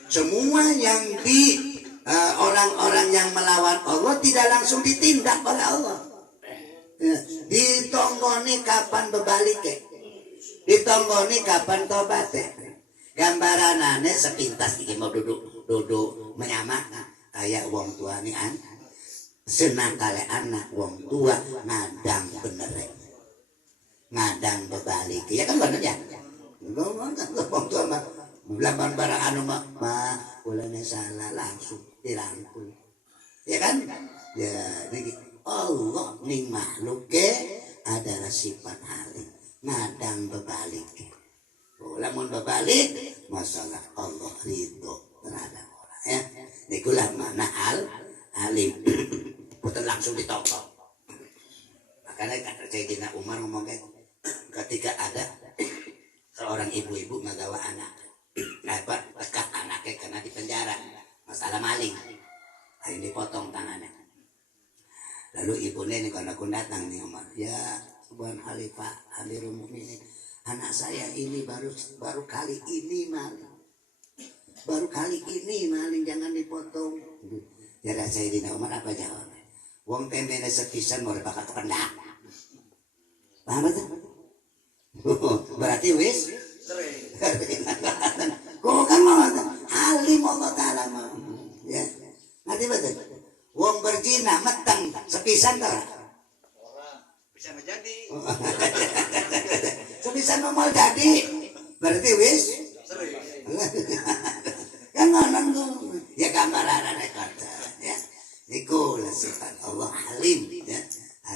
Semua yang orang-orang yang melawan Allah tidak langsung ditindak oleh Allah. Ya, ditonggoni kapan berbalik ya? Ditonggoni kapan tobat ya? Gambaranane sepintas iki mau duduk menyamak kayak wong tua nih senang kali anak wong tua ngadang bener ngadang berbalik ya kan bener ya wong tua mah belaman barang anu mah ulane salah langsung dirangkul ya kan ya Allah ning makhluk adalah sifat halim ngadang berbalik. Lamun berbalik masalah Allah ridho terhadap orang ya. Nikulah mana alim bukan langsung ditokok. Makanya Sayyidina Umar ngomong ketika ada seorang ibu-ibu ngagawa anak tekat anaknya karena di penjara masalah maling hari dipotong tangannya. Lalu ibunya ini kalau datang nih Umar ya Tuhan Khalifah Amirul Mukminin anak saya ini baru kali ini maling jangan dipotong. Jadi Sayyidina Umar apa jawabnya? Wong temene sepisan mau bakal kependak. Paham betul? Berarti wis kok kan mau alim Allah Ta'ala mau. Ya. Ngerti betul? Wong berzina meteng sepisan ta? Bisa menjadi. Sepisan mau jadi. Berarti wis kan ngonon ku. Ya gambaran kata ya. Iku sifat Allah alim ya.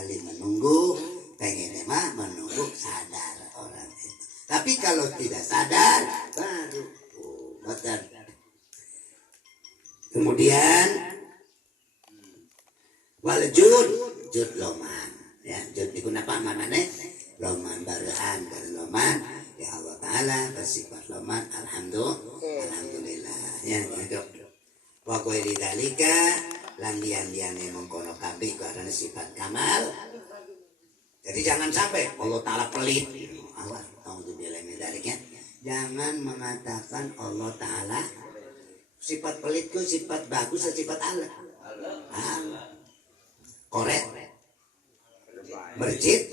Alim menunggu, pengen mah menunggu sadar orang itu. Tapi kalau tidak sadar baru betul Kemudian wal jud loman, ya jud digunakan mana nih? Loman baraan dan loman, ya Allah Ta'ala bersifat loman, alhamdulillah, ya gitu. Pokoknya di dalika landian-lian yang mengkono kabeh karena sifat kamal. Jadi jangan sampai Allah Ta'ala pelit. Awas, alhamdulillah min daliknya. Jangan mengatakan Allah Ta'ala sifat pelit itu sifat bagus atau sifat Allah. Korek, merjit,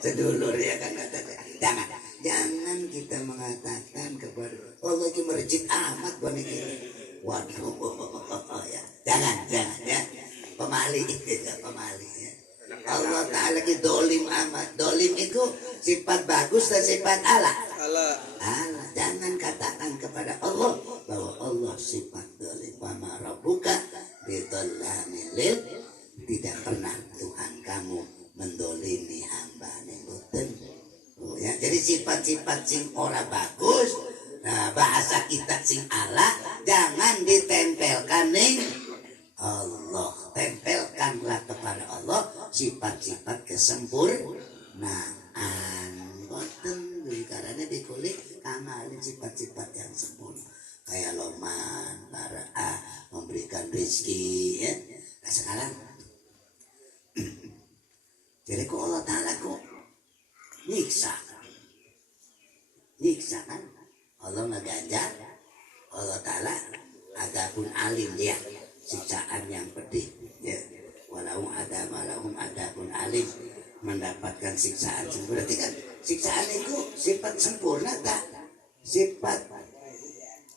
sedulur ya kan. Jangan kita mengatakan kepada Allah itu merjit amat buat kita. Waduh, ya. Jangan ya. Pemali ya. Allah Ta'ala itu dolim amat. Dolim itu sifat bagus dan sifat Allah. Jangan katakan kepada Allah bahwa Allah sifat dolim. Wa ma rabbuka bidzallamin lil. Tidak pernah Tuhan kamu mendolimi hamba boten. Ya, jadi sifat-sifat sing ora bagus, nah bahasa kita sing Allah jangan ditempelkan ning Allah. Tempelkanlah kepada Allah sifat-sifat kesempurnaan. Boten karena dikulik kamalin sifat-sifat yang sempurna. Kayak loman, bara'ah, memberikan rezeki ya. Nah sekarang jadi kok Allah Ta'ala kok nyiksa kan? Allah ngeganjar, Allah Ta'ala adapun alim dia, siksaan yang pedih ya. Walahum adapun alim, mendapatkan siksaan sempurna. Berarti kan siksaan itu sifat sempurna tak? Sifat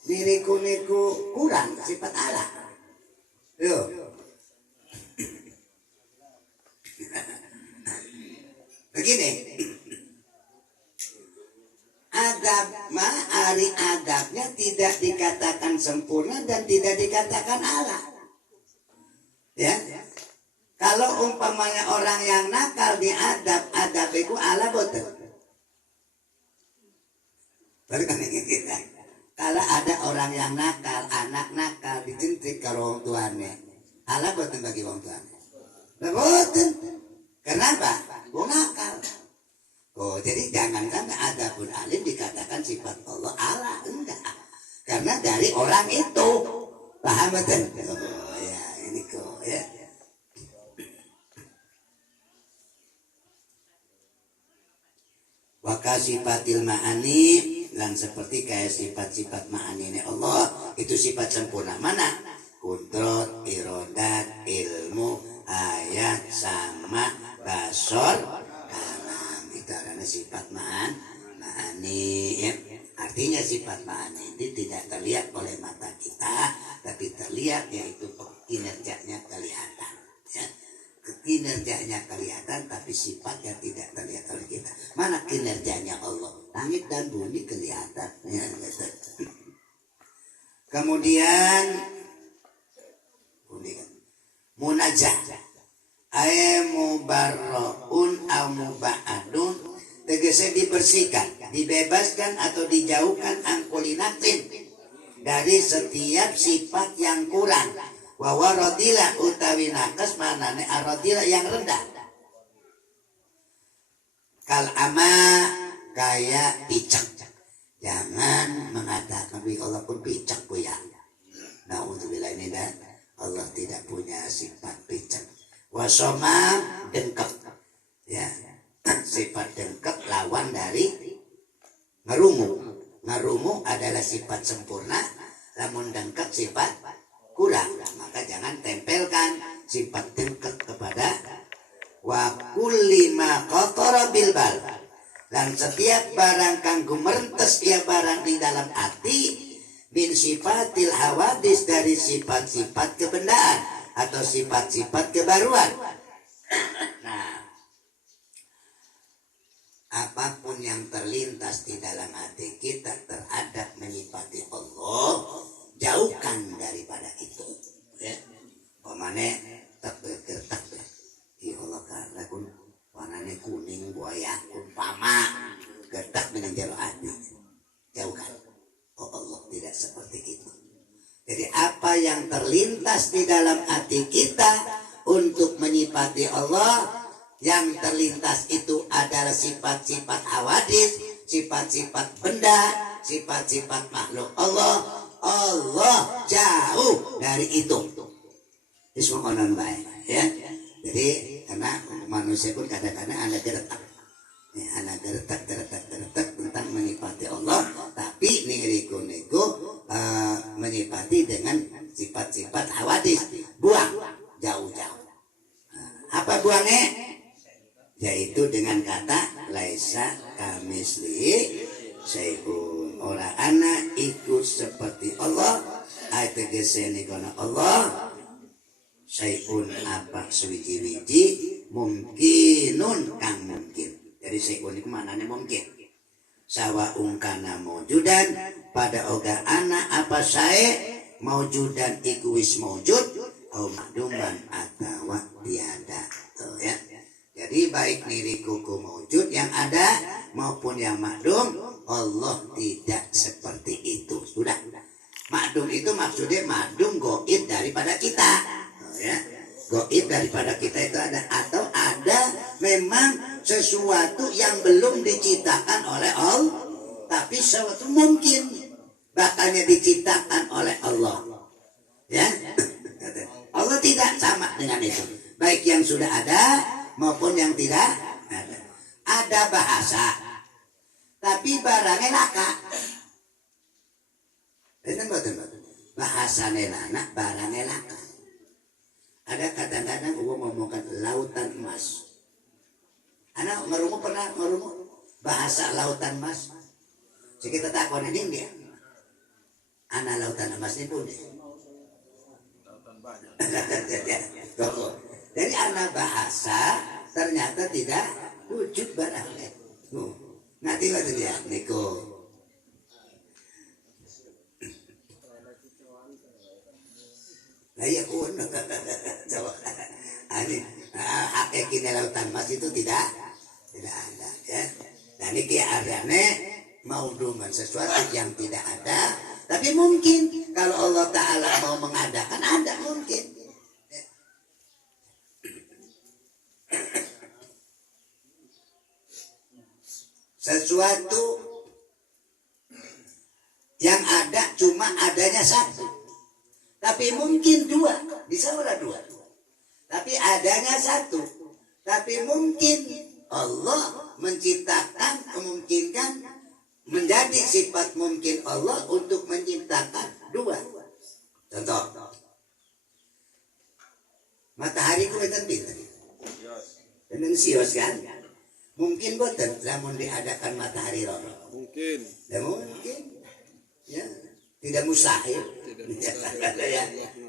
diriku kurang, sifat Allah. Yo. Begini, adab ari adabnya tidak dikatakan sempurna dan tidak dikatakan Allah. Ya, kalau umpamanya orang yang nakal diadab, adab itu Allah boten. Kalau ada orang yang nakal, anak nakal dicintik ke orang tuanya, Allah boten bagi orang tuanya. Boten. Kenapa? Nakal. Jadi jangan sampai adapun alim dikatakan sifat Allah enggak. Karena dari orang itu. Paham betul? Ya, ini kok ya. Waka sifatil ma'ani dan seperti kayak sifat-sifat ma'ani ini Allah itu sifat sempurna. Mana? Kudrat, irodat, ilmu, ayat, sama, basor, kalam. Itu adalah sifat ma'ani ya. Artinya sifat ma'ani itu tidak terlihat oleh mata kita, tapi terlihat yaitu kinerjanya kelihatan ya. Kinerjanya kelihatan tapi sifatnya tidak terlihat oleh kita. Mana kinerjanya Allah? Langit dan bumi kelihatan ya. Kemudian munajah ay mubarraun au mubadun, tegese dibersihkan, dibebaskan atau dijauhkan angkulinatin dari setiap sifat yang kurang. Wa waradila utawi nakes manane aradila yang rendah. Kal ama kayak picak. Jangan mengatakan Allah pun picak ya. Nauzubillah ini dah. Allah tidak punya sifat picak. Wasoma dengkek. Ya. Sifat dengkek lawan dari ngerungu. Ngerungu adalah sifat sempurna, namun dengkek sifat kurang. Maka jangan tempelkan sifat dengkek kepada wa kulli ma qatara bil bal. Dan setiap barang kang gumerentes ia barang di dalam hati min sifatil hawadis, dari sifat-sifat kebendaan atau sifat-sifat kebaruan. Nah, apapun yang terlintas di dalam hati kita terhadap menyifati Allah, jauhkan daripada itu ya. Pemane takbir ya Allah karena kun warnanya kuning buaya umpama getak dengan jero hati, jauhkan. Oh Allah tidak seperti itu. Jadi apa yang terlintas di dalam hati kita untuk menyifati Allah, yang terlintas itu adalah sifat-sifat hawadis, sifat-sifat benda, sifat-sifat makhluk Allah. Allah jauh dari itu. Semua onon baik, ya. Jadi karena manusia pun kadang-kadang ada geretak, ya, ada geretak tentang menyifati Allah, tapi niku menyifati dengan sifat-sifat hawadis, buang jauh-jauh. Apa buangnya? Yaitu dengan kata laisa kamisli syai'un. Orang anak ikut seperti Allah, ayat geseni kana Allah syai'un apa suwiji-wiji mungkinun kang mungkin. Jadi syai'un itu maknanya mungkin. Sawaun kana maujudan pada oga anak apa sae maujudan iku wis maujud au makduman atawa tiada. Tuh ya. Jadi baik nirikuku maujud yang ada maupun yang makdum, Allah tidak seperti itu. Sudah. Makdum itu maksudnya makdum goib daripada kita. Oh, ya. Goib daripada kita itu ada. Atau ada memang sesuatu yang belum diciptakan oleh Allah. Tapi sesuatu mungkin bakalnya diciptakan oleh Allah. Ya. Allah tidak sama dengan itu. Baik yang sudah ada maupun yang tidak ada. Ada bahasa, tapi barangnya laka. Betul. Bahasa nelana, barangnya laka. Ada kadang-kadang gua ngomongkan lautan emas. Anak ngerungu pernah ngerungu bahasa lautan emas. Jadi kita takon ini dia. Anak lautan emas ini pun deh. Jadi anak bahasa ternyata tidak wujud barangnya. Nanti waktu dia Niko. Nah iya pun. Coba. Ini hakikatnya lautan emas itu tidak ada. Ya. Dan ini adanya mauduman sesuatu yang tidak ada. Tapi mungkin kalau Allah Ta'ala mau mengadakan ada mungkin. Sesuatu yang ada cuma adanya satu, tapi mungkin dua, bisa ora dua, tapi adanya satu, tapi mungkin Allah menciptakan, memungkinkan menjadi sifat mungkin Allah untuk menciptakan dua. Contoh, matahari ku enten pinter, dengan sios kan? Mungkin boten namun diadakan matahari rono. Mungkin. Ya mungkin. Ya, tidak mustahil.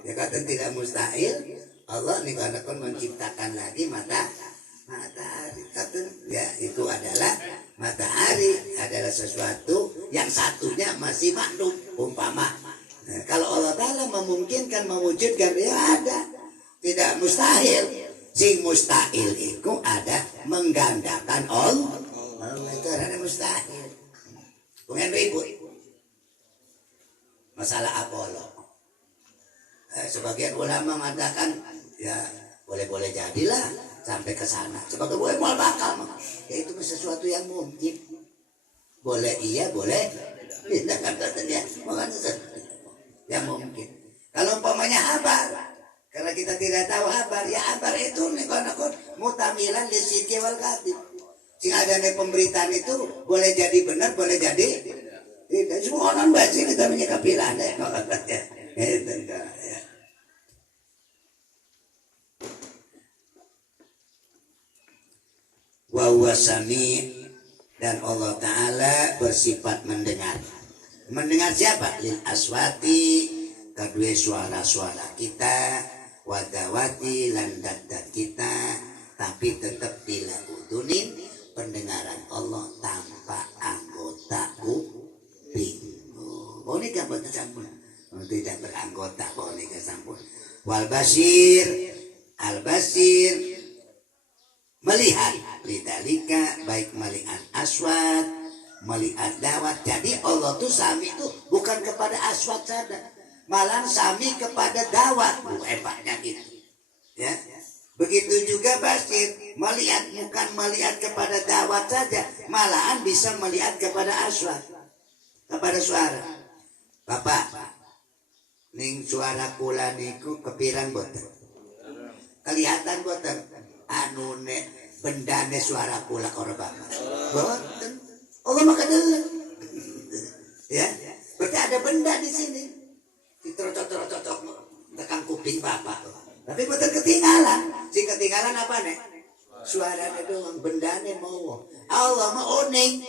Ya, kata tidak mustahil. Allah nih karena kan menciptakan lagi matahari. Kata ya itu adalah matahari adalah sesuatu yang satunya masih maklum umpama. Nah, kalau Allah Ta'ala memungkinkan mewujudkan ya ada. Tidak mustahil. Sing mustahil itu ada menggandakan Allah. Itu ada mustahil. Bukan ribut. Masalah Apollo. Sebagian ulama mengatakan ya boleh-boleh jadilah sampai ke sana. Sebagai boleh mal bakal. Ya itu sesuatu yang mungkin. Boleh iya, boleh tidak katanya. Makanya yang mungkin. Kalau umpamanya habar. Karena kita tidak tahu kabar, ya kabar itu nih kon mutamilan di siti wal kadib. Sing ada nih pemberitaan itu boleh jadi benar, boleh jadi tidak. Semua orang baca kita menyikapi landa ya. Wawasami dan Allah Ta'ala bersifat mendengar. Mendengar siapa? Lil aswati kedua suara-suara kita. Wadawati landadat kita, tapi tetap bila udunin pendengaran Allah tanpa anggota kuping. Boleh gak buat sampun? Tidak beranggota boleh gak sampun. Wal basir, al basir melihat lidalika baik melihat aswat, melihat dawat. Jadi Allah tuh sami itu bukan kepada aswat saja. malah sami kepada dawat. Hebatnya gitu. Ya. Begitu juga basir, melihat bukan melihat kepada dawat saja, malahan bisa melihat kepada aswat, kepada suara. Bapak, ning suara kula niku kepiran boten? Kelihatan boten? Anu ne bendane suara kula karo bapak. Boten. Allah maka dengar. Ya, berarti ada benda di sini. Dicocok-cocok tekan kuping bapak. Tapi boten ketinggalan. Si ketinggalan apa nih? Suaranya doang, bendane mau. Allah mau oning.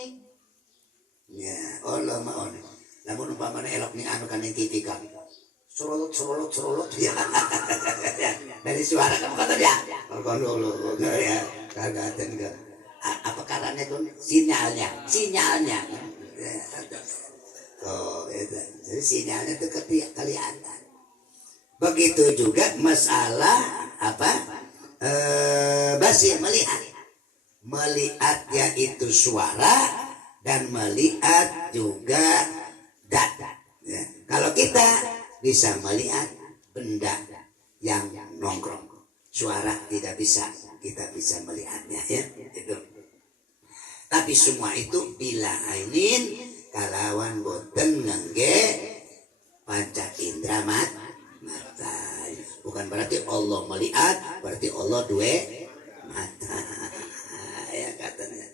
Ya, Allah mau oning. Namun umpamanya elok nih anu kan yang TV kan. Serolot ya. Dari suara kamu kata dia. Kalau ya, kagak enggak. Apa karena itu sinyalnya. Oh, itu. Jadi sinyalnya itu kelihatan. Begitu juga masalah apa? Basir melihat yaitu suara dan melihat juga data. Ya. Kalau kita bisa melihat benda yang nongkrong, suara tidak bisa, kita bisa melihatnya ya. Itu. Tapi semua itu bila ainin kalawan boten ngangge panca indra mata. Bukan berarti Allah melihat, berarti Allah dua mata. Ya katanya.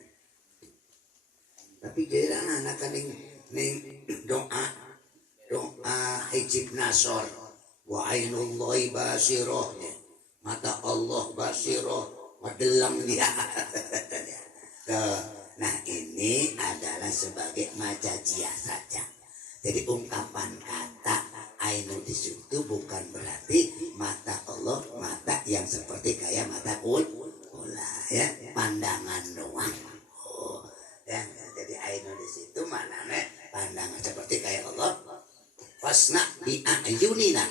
Tapi jarang anak kan ning doa hijib nasor wa ainullahi basiroh, mata Allah basiroh madelang dia. Nah ini adalah sebagai majaziyah saja. Jadi ungkapan kata ainu di situ bukan berarti mata Allah, mata yang seperti kayak mata ulah ya, pandangan doang. Oh, ya, jadi ainu di situ maknanya pandangan seperti kayak Allah. Fasna bi ayunina.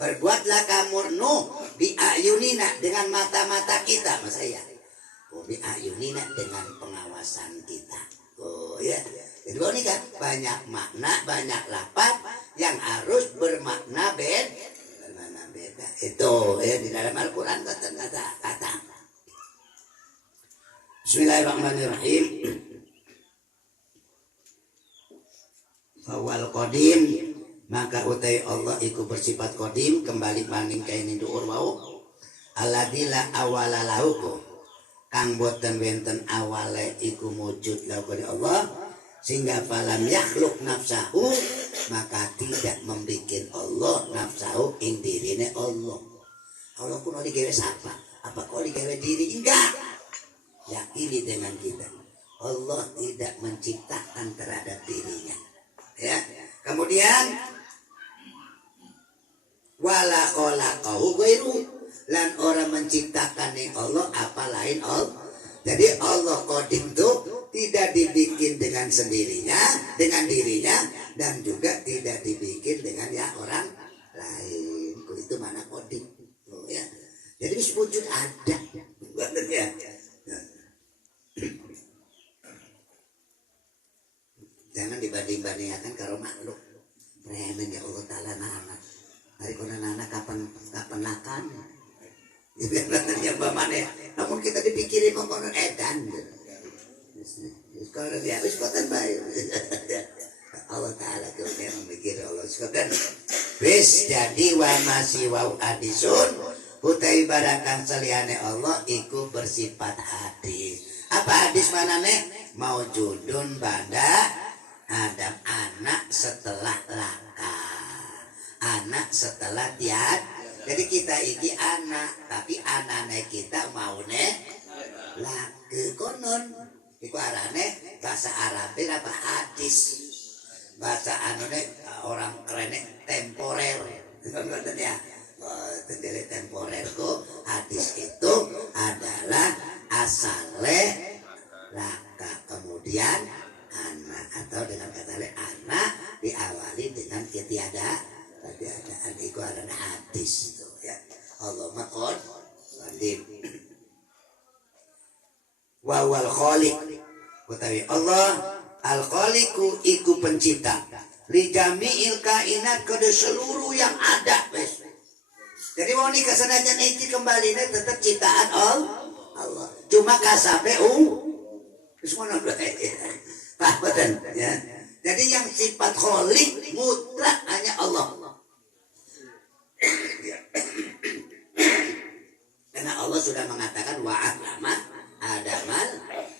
Berbuatlah kamu bi ayunina dengan mata-mata kita, Mas saya. Oh, bi ayunina dengan pengawasan kita. Oh ya. Jadi ini kan banyak makna, banyak lapat yang harus bermakna beda. Itu ya di dalam Al-Quran kata. Bismillahirrahmanirrahim. Awal qadim, maka utai Allah iku bersifat qadim, kembali banding kain duur wau. Alladila awala lauku, kang boten wenten awale iku wujud lauku di Allah. Sehingga falam yakhluk nafsahu, maka tidak membikin Allah nafsahu ing dirine Allah. Allah kuno digawe siapa? Apa kau digawe diri? Enggak. Yakini dengan kita. Allah tidak menciptakan terhadap dirinya. Ya. Kemudian wala khalaqahu ghairu, lan orang menciptakan yang Allah apa lain Allah. Jadi Allah qadim itu tidak dibikin dengan sendirinya, dengan dirinya, dan juga tidak dibikin dengan ya orang lain. Itu mana qadim. Oh, ya. Jadi wujud ada. Ya. Jangan dibanding-bandingkan karo makhluk. Remen ya Allah Ta'ala anak. Hari kona anak kapan lakan. Ya bagaimana ya. Namun kita dipikirin ngomong edan. Kalau dia habis kotan baik. Allah Ta'ala kemudian memikir Allah sekalian. Wis jadi wa masih wa adisun. Utai barakan seliane Allah iku bersifat hadis. Apa hadis mana nih? Maujudun bada Adam, anak setelah laka, anak setelah tiad. Jadi kita iki anak, tapi anaknya kita mau laki konon. Iku arane bahasa Arabnya apa hadis. Bahasa anune orang kerennya temporer. Ngoten ya. Tendele temporer ku hadis itu adalah asale laka kemudian anak, atau dengan kata lain anak diawali dengan ketiadaan itu adalah hadis itu ya. Allah makon qadim wal khaliq utawi Allah al khaliqu iku pencipta li jami'il kainat ke seluruh yang ada wes. Jadi mau nikah senajan itu kembali tetap ciptaan Allah. Cuma kasape semua paham ya. Jadi yang sifat kholik mutlak hanya Allah. Karena Allah sudah mengatakan wa allama adamal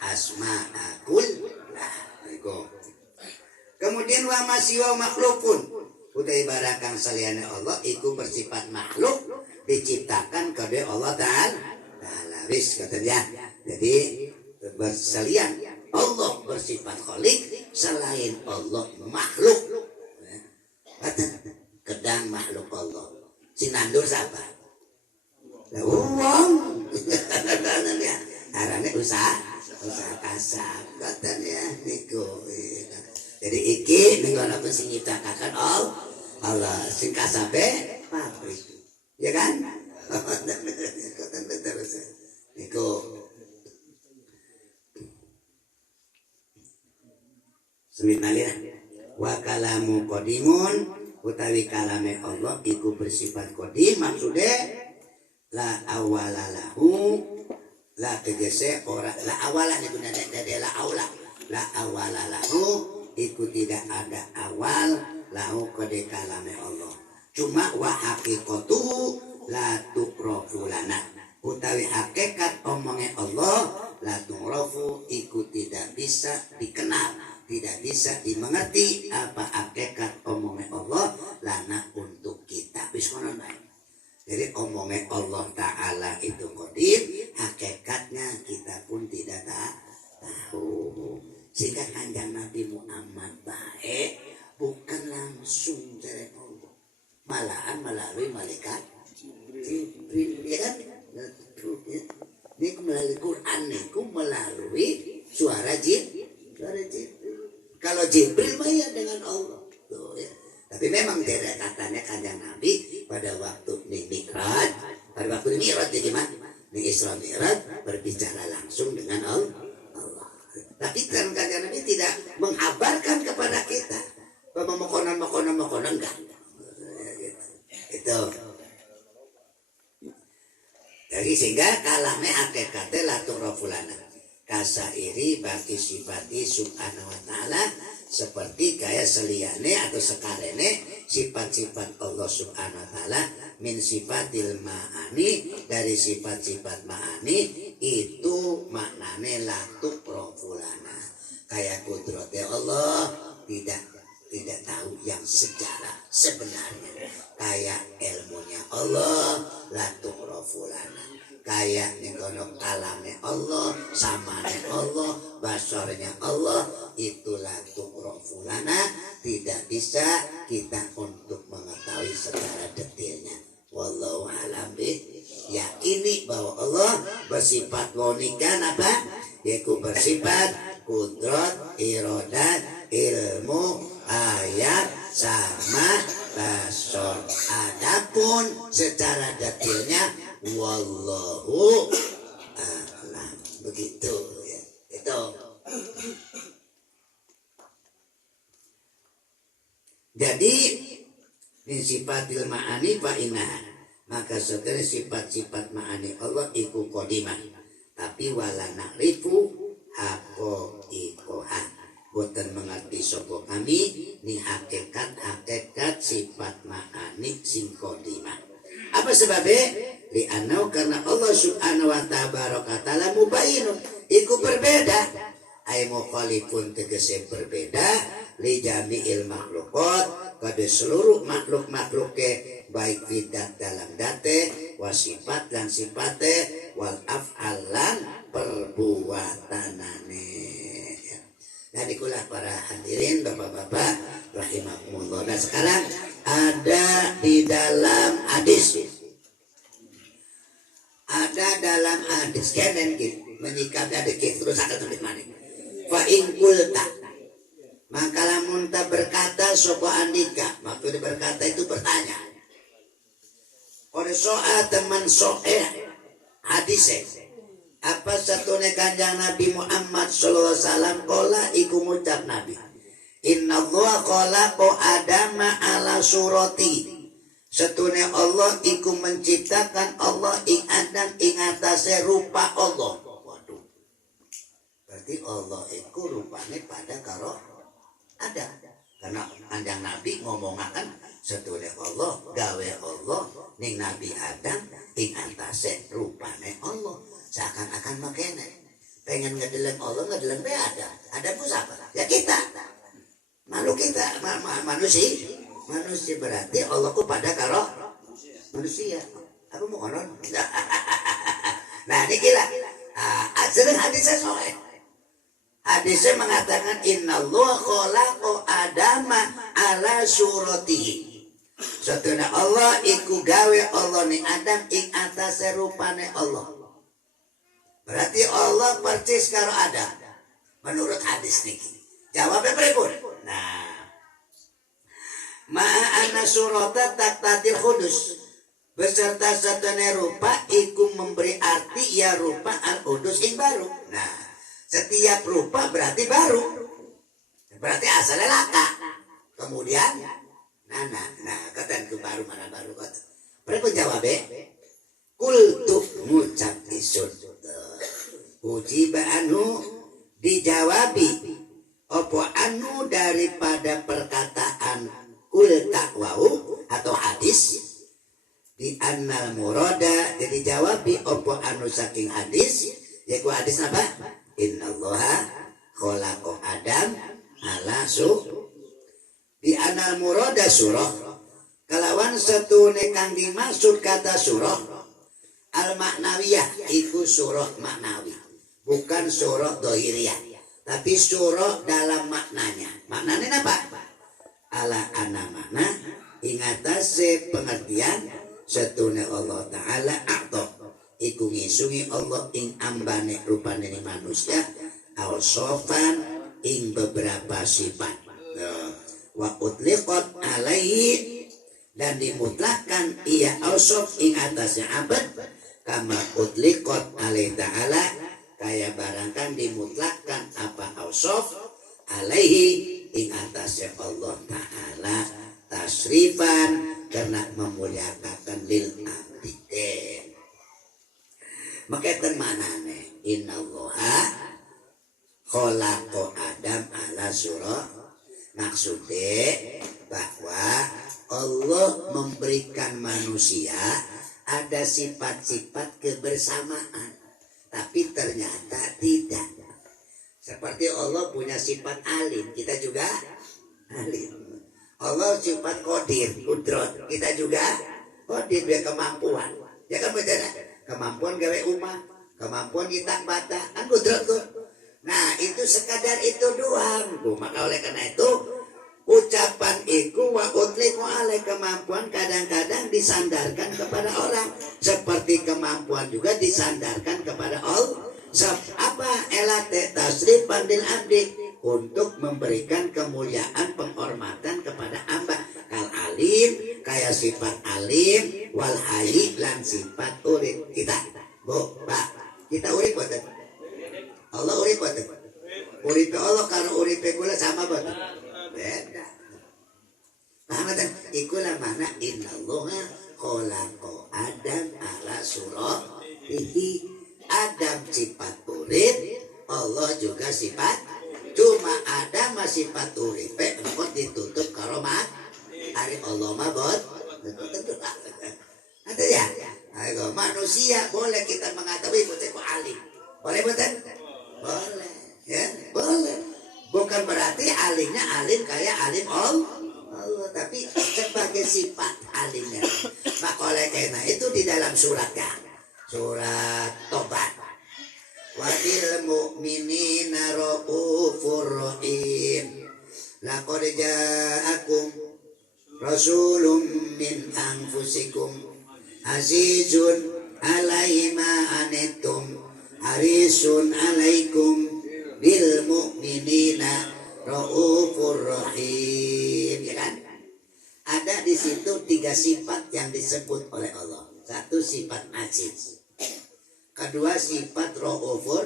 asma'akul. Kemudian wa masyiwa makhlukun. Utai barakang saliyane Allah itu bersifat makhluk diciptakan kepada Allah Ta'ala. Wis katanya. Jadi bersalian Allah bersifat kholik, selain Allah makhluk. Kedang makhluk Allah. Sinandur siapa? Uang. Arane usaha kasar katanya niku. Jadi iki niku ana sing nyiptakaken Allah sing kasabe pabrik. Ya kan? Niku seminalira wa kalamu qadimun utawi kalame Allah iku bersifat qadim maksude la awalalahu la tegese ora la awalah niku dade la aula la awalalahu iku tidak ada awal lahu kode kalame Allah cuma wa haqiqatu la tuqrafu lana utawi hakikat omongnya Allah la tuqrafu iku tidak bisa dikenal tidak bisa dimengerti apa hakikat omongnya Allah lana untuk kita wis ngono bae. Jadi omongnya Allah Ta'ala itu qadim, hakikatnya kita pun tidak tahu. Sehingga kanjeng Nabi Muhammad baik bukan langsung dari Allah, malahan melalui malaikat Jibril, ya kan? Ini melalui Quran, ini melalui suara Jibril. Kalau Jibril mah ya dengan Allah. Tuh, ya. Tapi memang tidak katanya kanjeng Nabi pada waktu di Mi'raj, pada waktu di Mi'raj gimana? Di Isra Mi'raj berbicara langsung dengan Allah. Tapi kan kanjeng Nabi tidak menghabarkan kepada kita bahwa mekonon enggak. Itu. Jadi sehingga kalame hakikate la turafulana. Kasairi bagi sifati subhanahu wa ta'ala seperti kayak seliane atau sekarene sifat-sifat Allah subhanahu wa ta'ala min sifatil ma'ani dari sifat-sifat ma'ani itu maknane latu profulana kayak kudratnya Allah tidak tahu yang secara sebenarnya kayak ilmunya Allah latu profulana kayak nikono kalamnya Allah samanya Allah basarnya Allah itulah tukrofulana tidak bisa kita untuk mengetahui secara detailnya wallahu alam yakini bahwa Allah bersifat wonikan apa yaitu bersifat kudrat irodat ilmu ayat sama basar adapun secara detailnya wallahu a'lam begitu ya itu. Jadi min sifatil ma'ani fa inna maka setelah sifat-sifat ma'ani Allah iku qadimah tapi wala na'rifu haqiqaha boten mengerti sapa kami ni hakikat sifat ma'ani sing qadimah. Apa sebabnya? Li'anau karena Allah subhanahu wa ta'ala mubayinun iku berbeda ay mukhalifun tegese berbeda li jami'il makhlukat pada seluruh makhluk ke baik fidat dalam date wasifat dan sifate wal af'alan perbuatanane. Dan ikulah para hadirin bapak-bapak rahimakumullah. Nah sekarang ada di dalam hadis kenen gitu menyikapi ada gitu terus akan sampai mana fa in qulta maka lamun ta berkata sapa andika maksud berkata itu bertanya oleh soal teman soe hadis apa satunya kanjeng Nabi Muhammad sallallahu alaihi wasallam qala iku ngucap Nabi Innallaha khalaqa Adama ala surati. Setune Allah iku menciptakan Allah ing Adam ing atase rupa Allah. Waduh. Berarti Allah iku rupane pada karo Adam. Karena anjang Nabi ngomongaken setune Allah gawe Allah ning Nabi Adam ing atase rupane Allah. Seakan-akan makene pengen ngedeleng Allah ngedeleng be Adam. Adam ku siapa? Ya kita. Makhluk kita manusia berarti Allah ku pada karo manusia. Aku mau konon. Nah ini gila. Sering hadisnya soalnya. Hadisnya mengatakan innallaha khalaqa Adama ala suratihi. Satuna Allah iku gawe Allah ning Adam ing atase rupane Allah. Berarti Allah persis karo Adam. Menurut hadis niki. Jawabnya pripun? Nah, ma'ana surata taktatil khudus beserta satune rupa iku memberi arti ya rupa al-udus ing baru. Nah, setiap rupa berarti baru. Berarti asalnya laka. Kemudian nah kata ke baru mana baru kata. Berapa jawab kultu ngucap isun. Ujiba anu dijawabi opo anu daripada perkataan kul takwau atau hadis di annal murada jadi jawab di opo anu saking hadis yaitu hadis apa innallaha khalaqa Adam ala di annal murada surah kalawan satune kang dimaksud kata surah al maknawiyah iku surah maknawi bukan surah dohiriyah tapi surah dalam maknanya. Maknanya apa? Ala ana makna ingatase pengertian setune Allah Ta'ala atau iku ngisungi Allah ing ambane rupane ni manusia awsofan ing beberapa sifat. Wa utliqat alaihi dan dimutlakan ia awsof ing atasnya abad kama utliqat alaihi ta'ala kaya barangkan dimutlakkan apa ausof alaihi ing atasnya Allah Ta'ala tasrifan karena memuliakan lil abdin makanya manane innallaha khalaqa Adam ala surah maksudnya bahwa Allah memberikan manusia ada sifat-sifat kebersamaan tapi ternyata tidak. Seperti Allah punya sifat alim, kita juga alim. Allah sifat qadir, kudrat, kita juga qadir dia kemampuan. Ya kan betul? Kemampuan gawe umat, kemampuan kita bata, kan kudrat tuh. Nah itu sekadar itu doang. Maka oleh karena itu ucapan iku wa utliqu alai kemampuan kadang-kadang disandarkan kepada orang seperti kemampuan juga disandarkan kepada Allah apa elate tasrif pandil abdi untuk memberikan kemuliaan penghormatan kepada hamba kal alim kaya sifat alim wal hayy lan sifat urip kita bu pak kita urip boten Allah urip boten urip Allah karo uripe kula sama boten beda. Pahamatan ikulah mana innallaha khalaqa Adam ala suratihi Adam sifat urip Allah juga sifat cuma Adam sifat urip engko ditutup karo mat ari Allah mah bot tentu ada ya ayo manusia boleh kita mengetahui betul alim boleh betul boleh ya boleh bukan berarti alimnya alim kayak alim Allah tapi sebagai sifat alimnya. Maka oleh karena itu di dalam suratnya surat Tobat Wadil mu'minina ra'ufur rahim laqad ja'akum rasulun min anfusikum azizun alaihi ma anittum harisun alaikum bil mu'minina ra'ufur rahim ya kan ada di situ 3 sifat yang disebut oleh Allah satu sifat aziz kedua sifat ra'ufur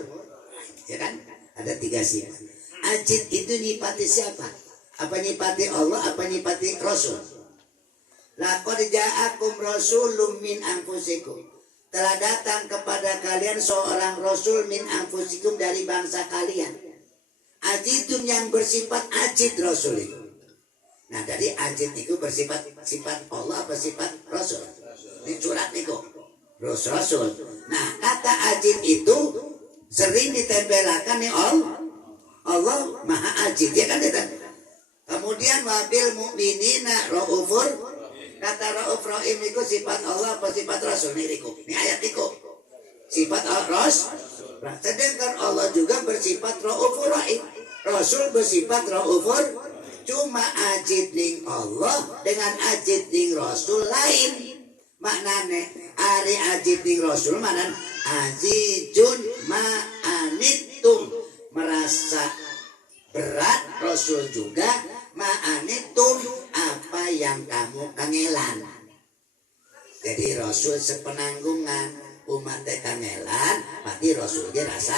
ya kan ada 3 sifat aziz itu nyipati siapa Apa nyipati Allah, apa nyipati Rasul? Laqad ja'akum rasulun min anfusikum. Telah datang kepada kalian seorang rasul min anfusikum dari bangsa kalian. Ajidun yang bersifat ajid rasul itu. Nah, dari ajid itu bersifat sifat Allah apa sifat Rasul? Ini surat itu Rasul. Nah, kata ajid itu sering ditempelkan nih Allah Maha Ajid, ya kan itu. Kemudian wabil mu'minina raufur, kata rauf rahim itu sifat Allah apa sifat Rasul? Ini ayat itu sifat Rasul. Sedangkan Allah juga bersifat raufur rahim, Rasul bersifat raufur. Cuma ajid ning Allah dengan ajid ning Rasul lain. Maknane ari ajid ning Rasul maknane azizun ma'anitum, merasa berat. Rasul juga ma'anitum, apa yang kamu kangelan. Jadi Rasul sepenanggungan, umat kangelan, mati Rasul dia rasa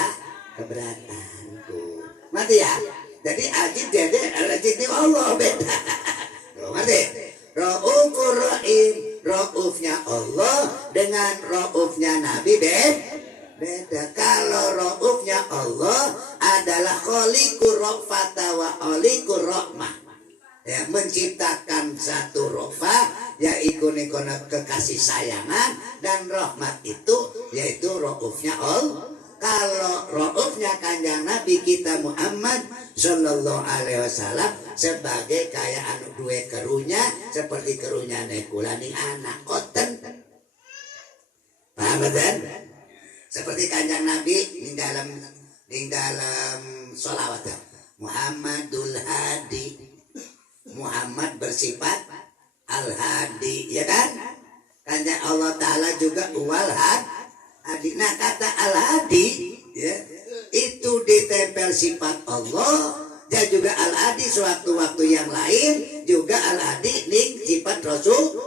keberatan tuh. Mati ya. Jadi ajid ajid Allah beda. Ngerti? Raufur Rahim, raufnya Allah dengan raufnya Nabi beda. Kalau raufnya Allah adalah khaliqur rafata wa khaliqur rahmah. Ya, menciptakan satu rofa yaitu nikona kekasih sayangan, dan rahmat itu yaitu raufnya Allah. Kalau raufnya kanjeng Nabi kita Muhammad Sallallahu Alaihi Wasallam sebagai kayak anu dua kerunya, seperti kerunya nekulaning anak koten. Paham kan? Seperti kanjeng Nabi di dalam sholawat Muhammadul Hadi. Muhammad bersifat Al-Hadi, ya kan? Kanjeng Allah Ta'ala juga wal Hadi. Nah, kata Al-Hadi ya, itu ditempel sifat Allah, dan juga Al-Hadi sewaktu-waktu yang lain juga Al-Hadi ning sifat Rasul.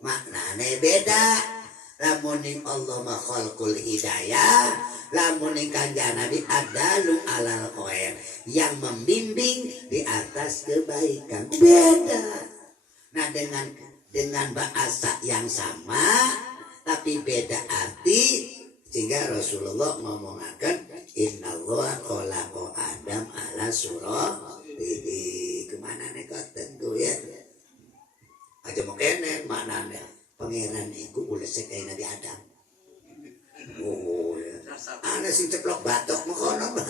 Maknanya beda. Lamun ning Allah makhlukul hidayah, lamun ning kanjeng Nabi adalu alal khair, yang membimbing di atas kebaikan. Beda. Nah, dengan bahasa yang sama tapi beda arti, sehingga Rasulullah ngomongkan innallaha khalaqa Adam ala suratihi. Kemana nih koten tuh ya? Aja mau kene mana nih? Pangeran iku ules kayak Nabi Adam. Oh ya. Ana sing ceplok batok mengkono.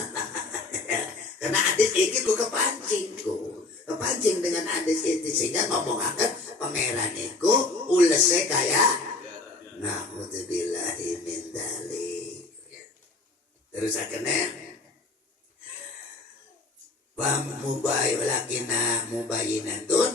Karena hadis iki ku kepancing dengan hadis itu, sehingga ngomongaken pangeran iku ules kayak na'udzubillahi min dzalik. Terus akhirnya wa mubayyinatun mubayyinatun,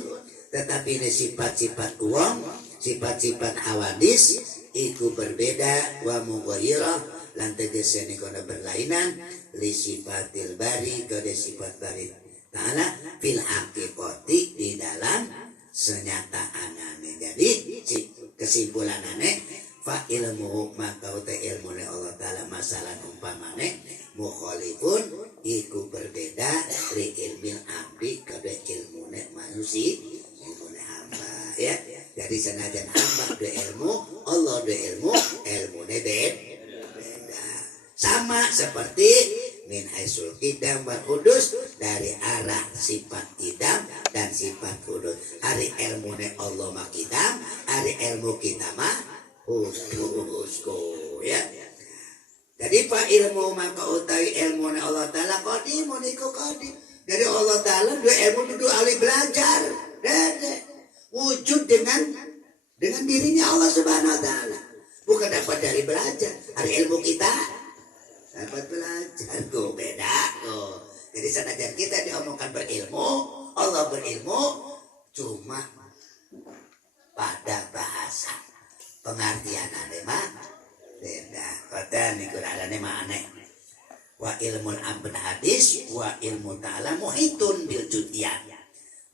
tetapi ini sifat-sifat uang, sifat-sifat hawadis iku berbeda. Wa mughayyirah lan tegese nikona berlainan li sifatil bari kode sifat bari ta'ala fil haqiqati, di dalam senyataanane. Jadi kesimpulanane fa ilmu maka uta ilmune Allah Ta'ala masalah umpamane mukhalifun iku berbeda li ilmil abdi kode ilmune manusia, ilmune hamba ya. Jadi senajan hamba de ilmu, Allah de ilmu, ilmune beda. Sama seperti min haisul qidam wal hudus, dari arah sifat qidam dan sifat hudus. Hari ilmune Allah mah qidam, hari ilmu kita mah hudus ya. Jadi pak ilmu maka utawi ilmune Allah Ta'ala qadimun iku qadim. Jadi Allah Ta'ala dua ilmu itu ahli belajar. Wujud dengan dirinya Allah Subhanahu Wa Ta'ala. Bukan dapat dari belajar. Hari ilmu kita dapat belajar tuh beda tuh. Jadi senajan kita diomongkan berilmu, Allah berilmu, cuma pada bahasa pengertian mah beda. Kata nih kurang mana? Wa ilmun abn hadis wa ilmu ta'ala muhitun bil judiyat.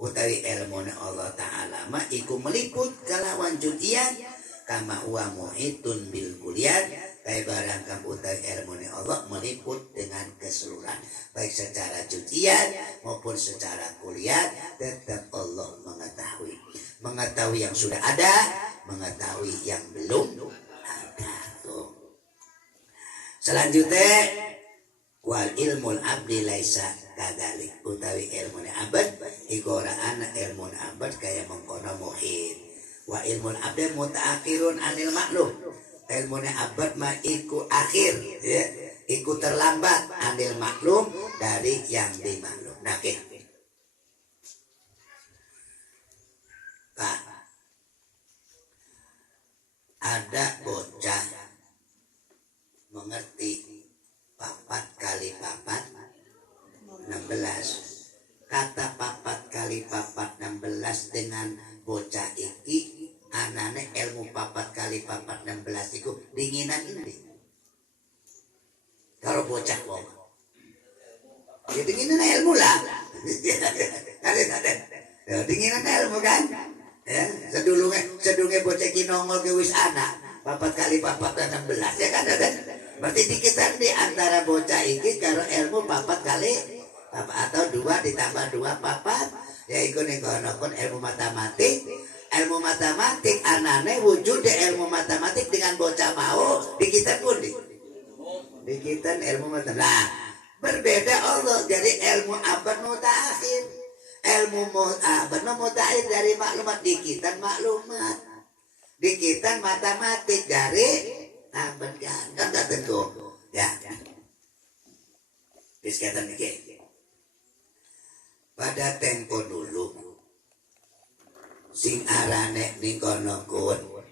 Utawi ilmu Allah Ta'ala mah iku meliput kalawan judiyat, kama huwa muhitun bil kuliyat, kayak barang kamu utawi ilmu Allah meliput dengan keseluruhan, baik secara cucian maupun secara kuliah, tetap Allah mengetahui yang sudah ada, mengetahui yang belum ada. Tuh. Selanjutnya wal ilmul abdi laisa kadalik, utawi ilmu abad igora anak ilmu abad kayak mengkono muhid. Wa ilmul abdi mutaakhirun anil maklum, ilmu abad mah iku akhir ya, iku terlambat anil maklum dari yang dimaklum. Nah, ada bocah mengerti 4 kali 4 16. Kata 4 kali 4 16 dengan bocah iki anane ilmu 4 kali 4 16 itu dinginan ini. Kalau bocah kok ya dinginan ilmu lah. Ya, dinginan ilmu kan. Ya, sedulunge bocah ki nongol ke wis anak 4 kali 4 16 ya kan ada. Berarti dikitan di antara bocah iki karo ilmu 4 kali atau 2 ditambah 2 4 ya iku ning kono kon ilmu matematik. Ilmu matematik anane wujud ilmu matematik dengan bocah mau dikitan pun dikitan ilmu matematik. Nah, berbeda Allah jadi ilmu abad mutaakhir. Ilmu abad mutaakhir dari maklumat dikitan maklumat. Dikitan matematik dari abad kan tentu ya. Diskatan iki. Pada tempo dulu sing arane ning kono kun,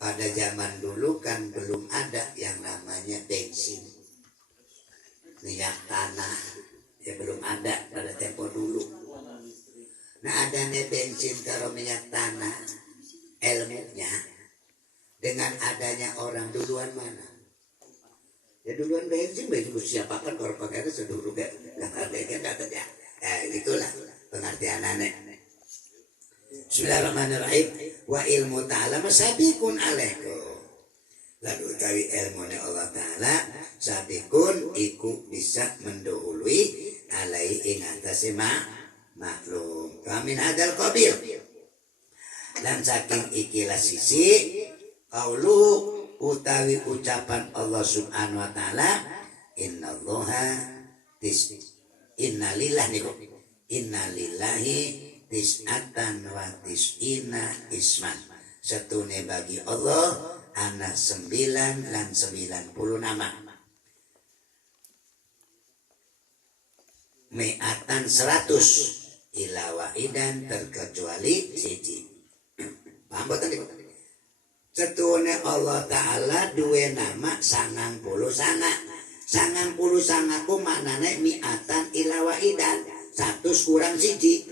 pada zaman dulu kan belum ada yang namanya bensin, minyak tanah ya belum ada pada tempo dulu. Nah adanya bensin karo minyak tanah ilmunya dengan adanya orang duluan mana? Ya duluan bensin siapa kan kalau pakai itu sedulu kan katanya. Itulah pengertian aneh. Bismillahirrahmanirrahim. Wa ilmu ta'ala masabikun alaikum. Lalu utawi ilmu Allah Ta'ala sabikun iku bisa mendahului alai ing atase maklum. Kamin hadal qabil. Dan saking ikilah sisi qaulu utawi ucapan Allah Subhanahu wa taala innalillahi tis'atan wa tis'ina isman. Setune bagi Allah ana 9 lan 90 nama. Mi'atan 100 ila wahidan terkecuali siji. Paham boten niku? Setune Allah Ta'ala duwe nama 90 sanga. 90 sanga ku maknane mi'atan ila wahidan. 100 kurang siji.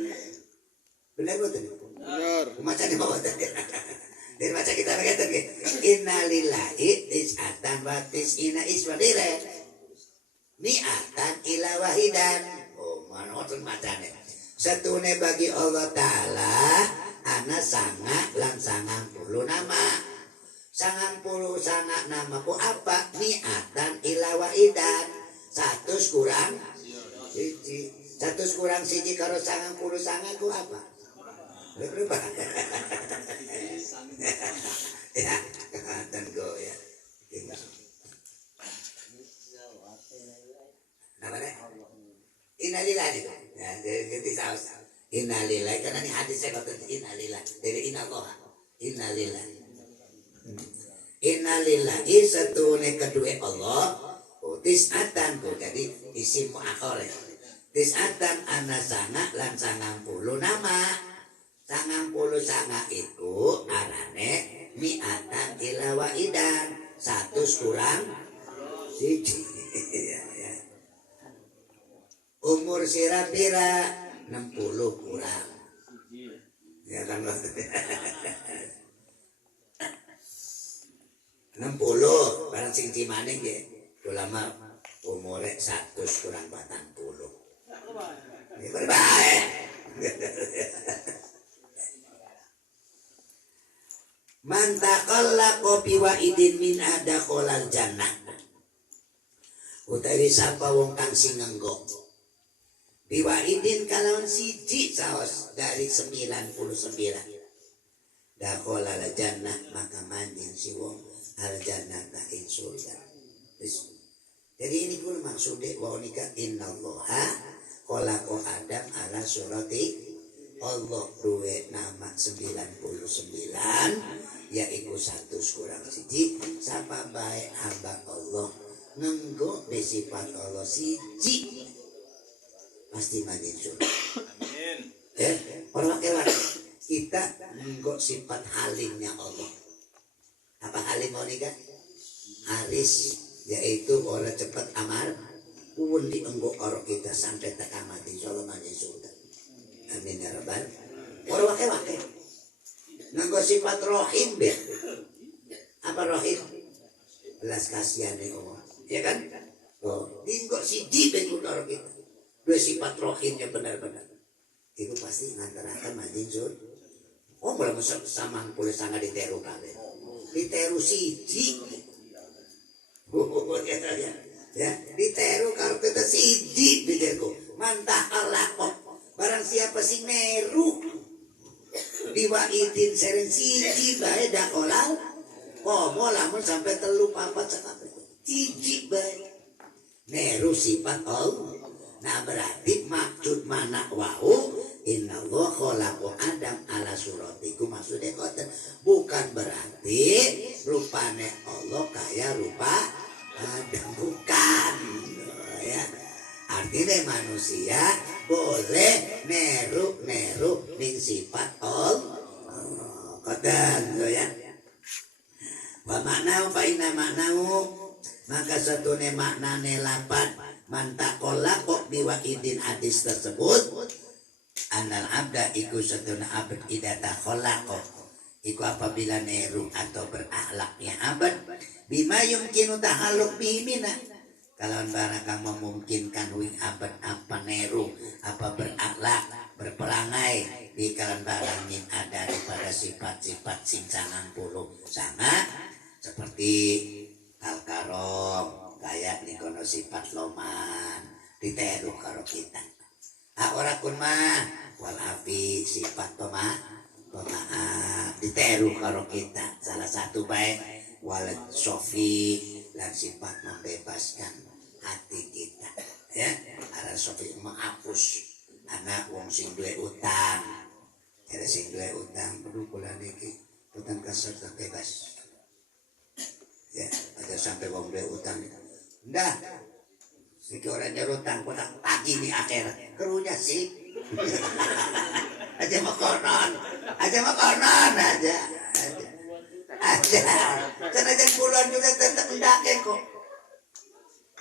Benar boten? Benar. Macane boten. Dan baca kita begitu nggih. Innalillahi tis'atan wa tis'ina iswadire. Mi'atan ila wahidan. Oh, manoten macane. Setune bagi Allah Ta'ala ana sanga lan 90 nama. 90 sanga nama ku apa? Mi'atan ila wahidan. 100 kurang siji. 100 kurang siji karo 90 sanga ku apa? Berubah. Ya, tenggo ya. Namanya? Innalillahi. Ya, jadi saus. Innalillahi karena ini hadis saya kata innalillahi dari inallah. Innalillahi. Innalillahi setune kedua Allah. Tis'atan ku jadi isim muakhir. Tis'atan ana sanga lan 90 nama. 90 sanga itu arane mi'atan ila wahidan. 100 kurang siji. Umur sira-pira 60 kurang. Ya kan 60 barang sing dimane nggih. Ulama umure 100 kurang 40. Ini berbahaya. Man taqallaqa bi wa'idin min adaqolal jannah. Utawi sapa wong kang sinenggo bi wa'idin kalawan siji saos dari 99 daqolal jannah maka manjing si wong al jannah ta ing surga. Jadi ini pun maksudnya wa nika innallaha khalaqa Adam ala surati Allah duwe nama 99 yaitu 1 kurang siji sapa bae hamba Allah ngenggo de sifat Allah siji pasti mandi surga. Amin. Orang kita ngenggo sifat halimnya Allah. Apa halim monika? Haris yaitu orang cepat amal pun dienggo orang kita sampai tak mati insyaallah mandi surga. Amin ya rabbal. Orang wake nganggo sifat rohim be. Apa rohim? Belas kasihan Allah. Ya kan? Oh, dinggo siji be orang kita. Dua sifat rohimnya benar-benar. Itu pasti ngantarakan manjing surga. Oh, mulai samang boleh sangat diteru kali. Diteru siji. Ya, diteru kalau kita siji diteru. Mantah Allah kok. Barang siapa sing meru diwaidin seren siji bae dakolal komo lamun sampai 3 4 sakape siji bae meru sifat Allah. Nah berarti maksud mana wau innallaha khalaqa Adam ala suratiku maksudnya koten bukan berarti rupane Allah kaya rupa Adam bukan ya. Artinya manusia boleh neru ning sifat Allah. Kodan ya. Wa makna fa inna maknahu maka satune maknane lapan mantakola kok biwakidin hadis tersebut anal abda iku satuna abad idata kholaqo iku apabila neru atau berakhlaknya abad bima yumkinu tahalluq bimina kalau barang kang memungkinkan wing abad apa neru apa berakhlak berperangai di kalan barang yang ada daripada sifat-sifat sing 90 sama seperti al-karom kayak nikono sifat loman diteru karo kita ora kun mah walafi sifat pemaaf diteru karo kita salah satu baik walad sofi dan sifat membebaskan hati kita ya ada sofi menghapus anak wong sing duwe utang ada sing duwe utang perlu bulan iki utang kasar bebas ya ada sampai wong duwe utang ndah siki orang nyerutang utang pagi nih akhirat kerunya sih aja makonon aja karena jangan bulan juga tetap mendake kok.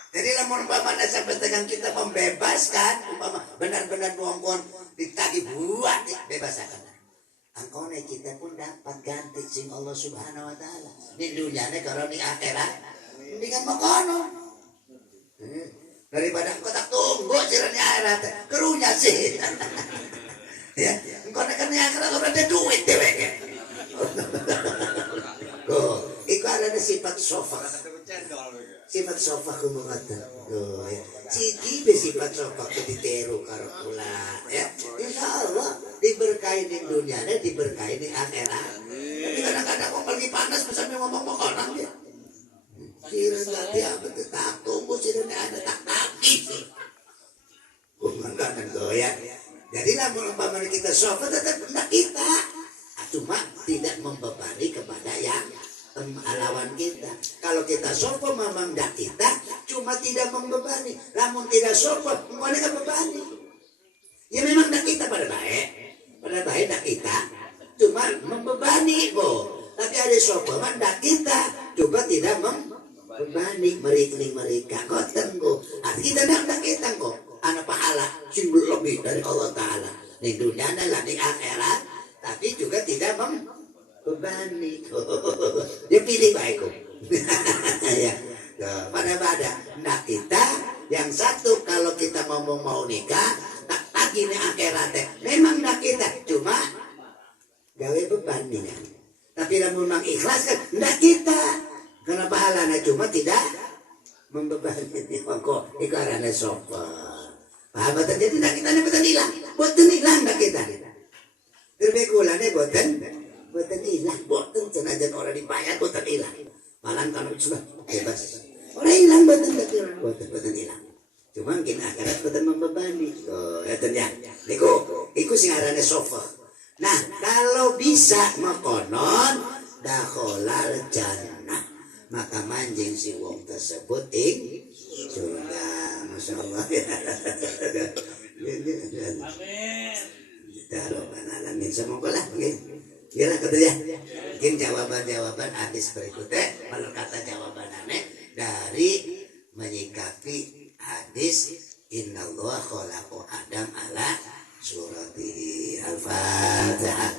Jadi lamun umpamanya sampai dengan kita membebaskan umpama benar-benar buang-buang ditagih buat bebaskan. Angkone kita pun dapat ganti sing Allah Subhanahu wa taala. Di dunyane karo di akhirat. Mendingan makono. Daripada engko tak tunggu sirane akhirat kerunya sih. Ya, engko nek akhirat ora ada duit dheweke. Oh, iku ada sifat sofa. Sifat sofa kumangatan. Oh ya. Siji sifat sofa diteru karo kula ya. Insyaallah diberkahi di dunia dan diberkahi di akhirat. Tapi kadang-kadang kok lagi panas bisa ngomong orang ya. Sirene tadi apa tak tunggu sirene ada tak takis. Kumangatan goyang. Jadi lamun umpamanya kita sofa tetap hendak kita. Cuma tidak membebani kepada yang lawan kita. Kalau kita sopo memang dak kita cuma tidak membebani. Namun tidak sopo mereka bebani. Ya memang dak kita pada baik dak kita cuma membebani kok. Tapi ada sopo memang dak kita coba tidak membebani mereka kok tenggo. Kita dak kita kok anak pahala sing lebih dari Allah Taala di dunia dan di akhirat. Tapi juga tidak membebani. Dia pilih baikku. Ya. Pada nah kita yang satu kalau kita mau nikah tak pagi nih akhiratnya memang nak kita cuma gawe beban nih. Tapi namun mengikhlaskan, hendak kita. Karena pahalanya cuma tidak membebani. Kok ikarane sopa. Paham betul jadi hendak kita betul hilang. Betul hilang hendak kita. Terbekulannya betul hilang. Betul senajan orang dibayar betul hilang. Malah kalau sudah bebas. Orang hilang betul hilang. Cuma mungkin akhirat betul membebani. Oh, ya ternyata. Iku sing arane sofa. Nah, kalau bisa makonon dakholal jannah, maka manjing si wong tersebut ing surga. Masya Allah. Amin. Daroban alamin semoga lah. Gila katanya. Mungkin jawaban-jawaban hadis berikutnya menurut kata jawaban aneh dari menyikapi hadis innallaha khalaqu Adam ala suratihi. Al-Fatihah.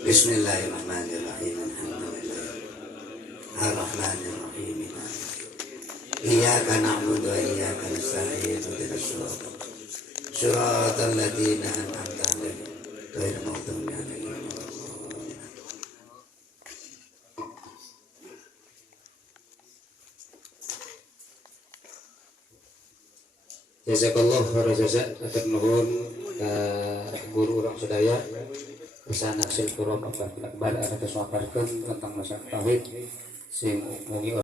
Bismillahirrahmanirrahim. Alhamdulillah. Ar-Rahmanirrahim. Iyyaka na'budu wa iyyaka nasta'in. Ihdinas siratal ladzina an'amta 'alaihim ghairil maghdubi 'alaihim waladdallin. Jazakallah khairan jazak atur nuhun guru urang sedaya kesana sil kurom apa akbar ada kesuaparkeun tentang masalah tauhid sing mugi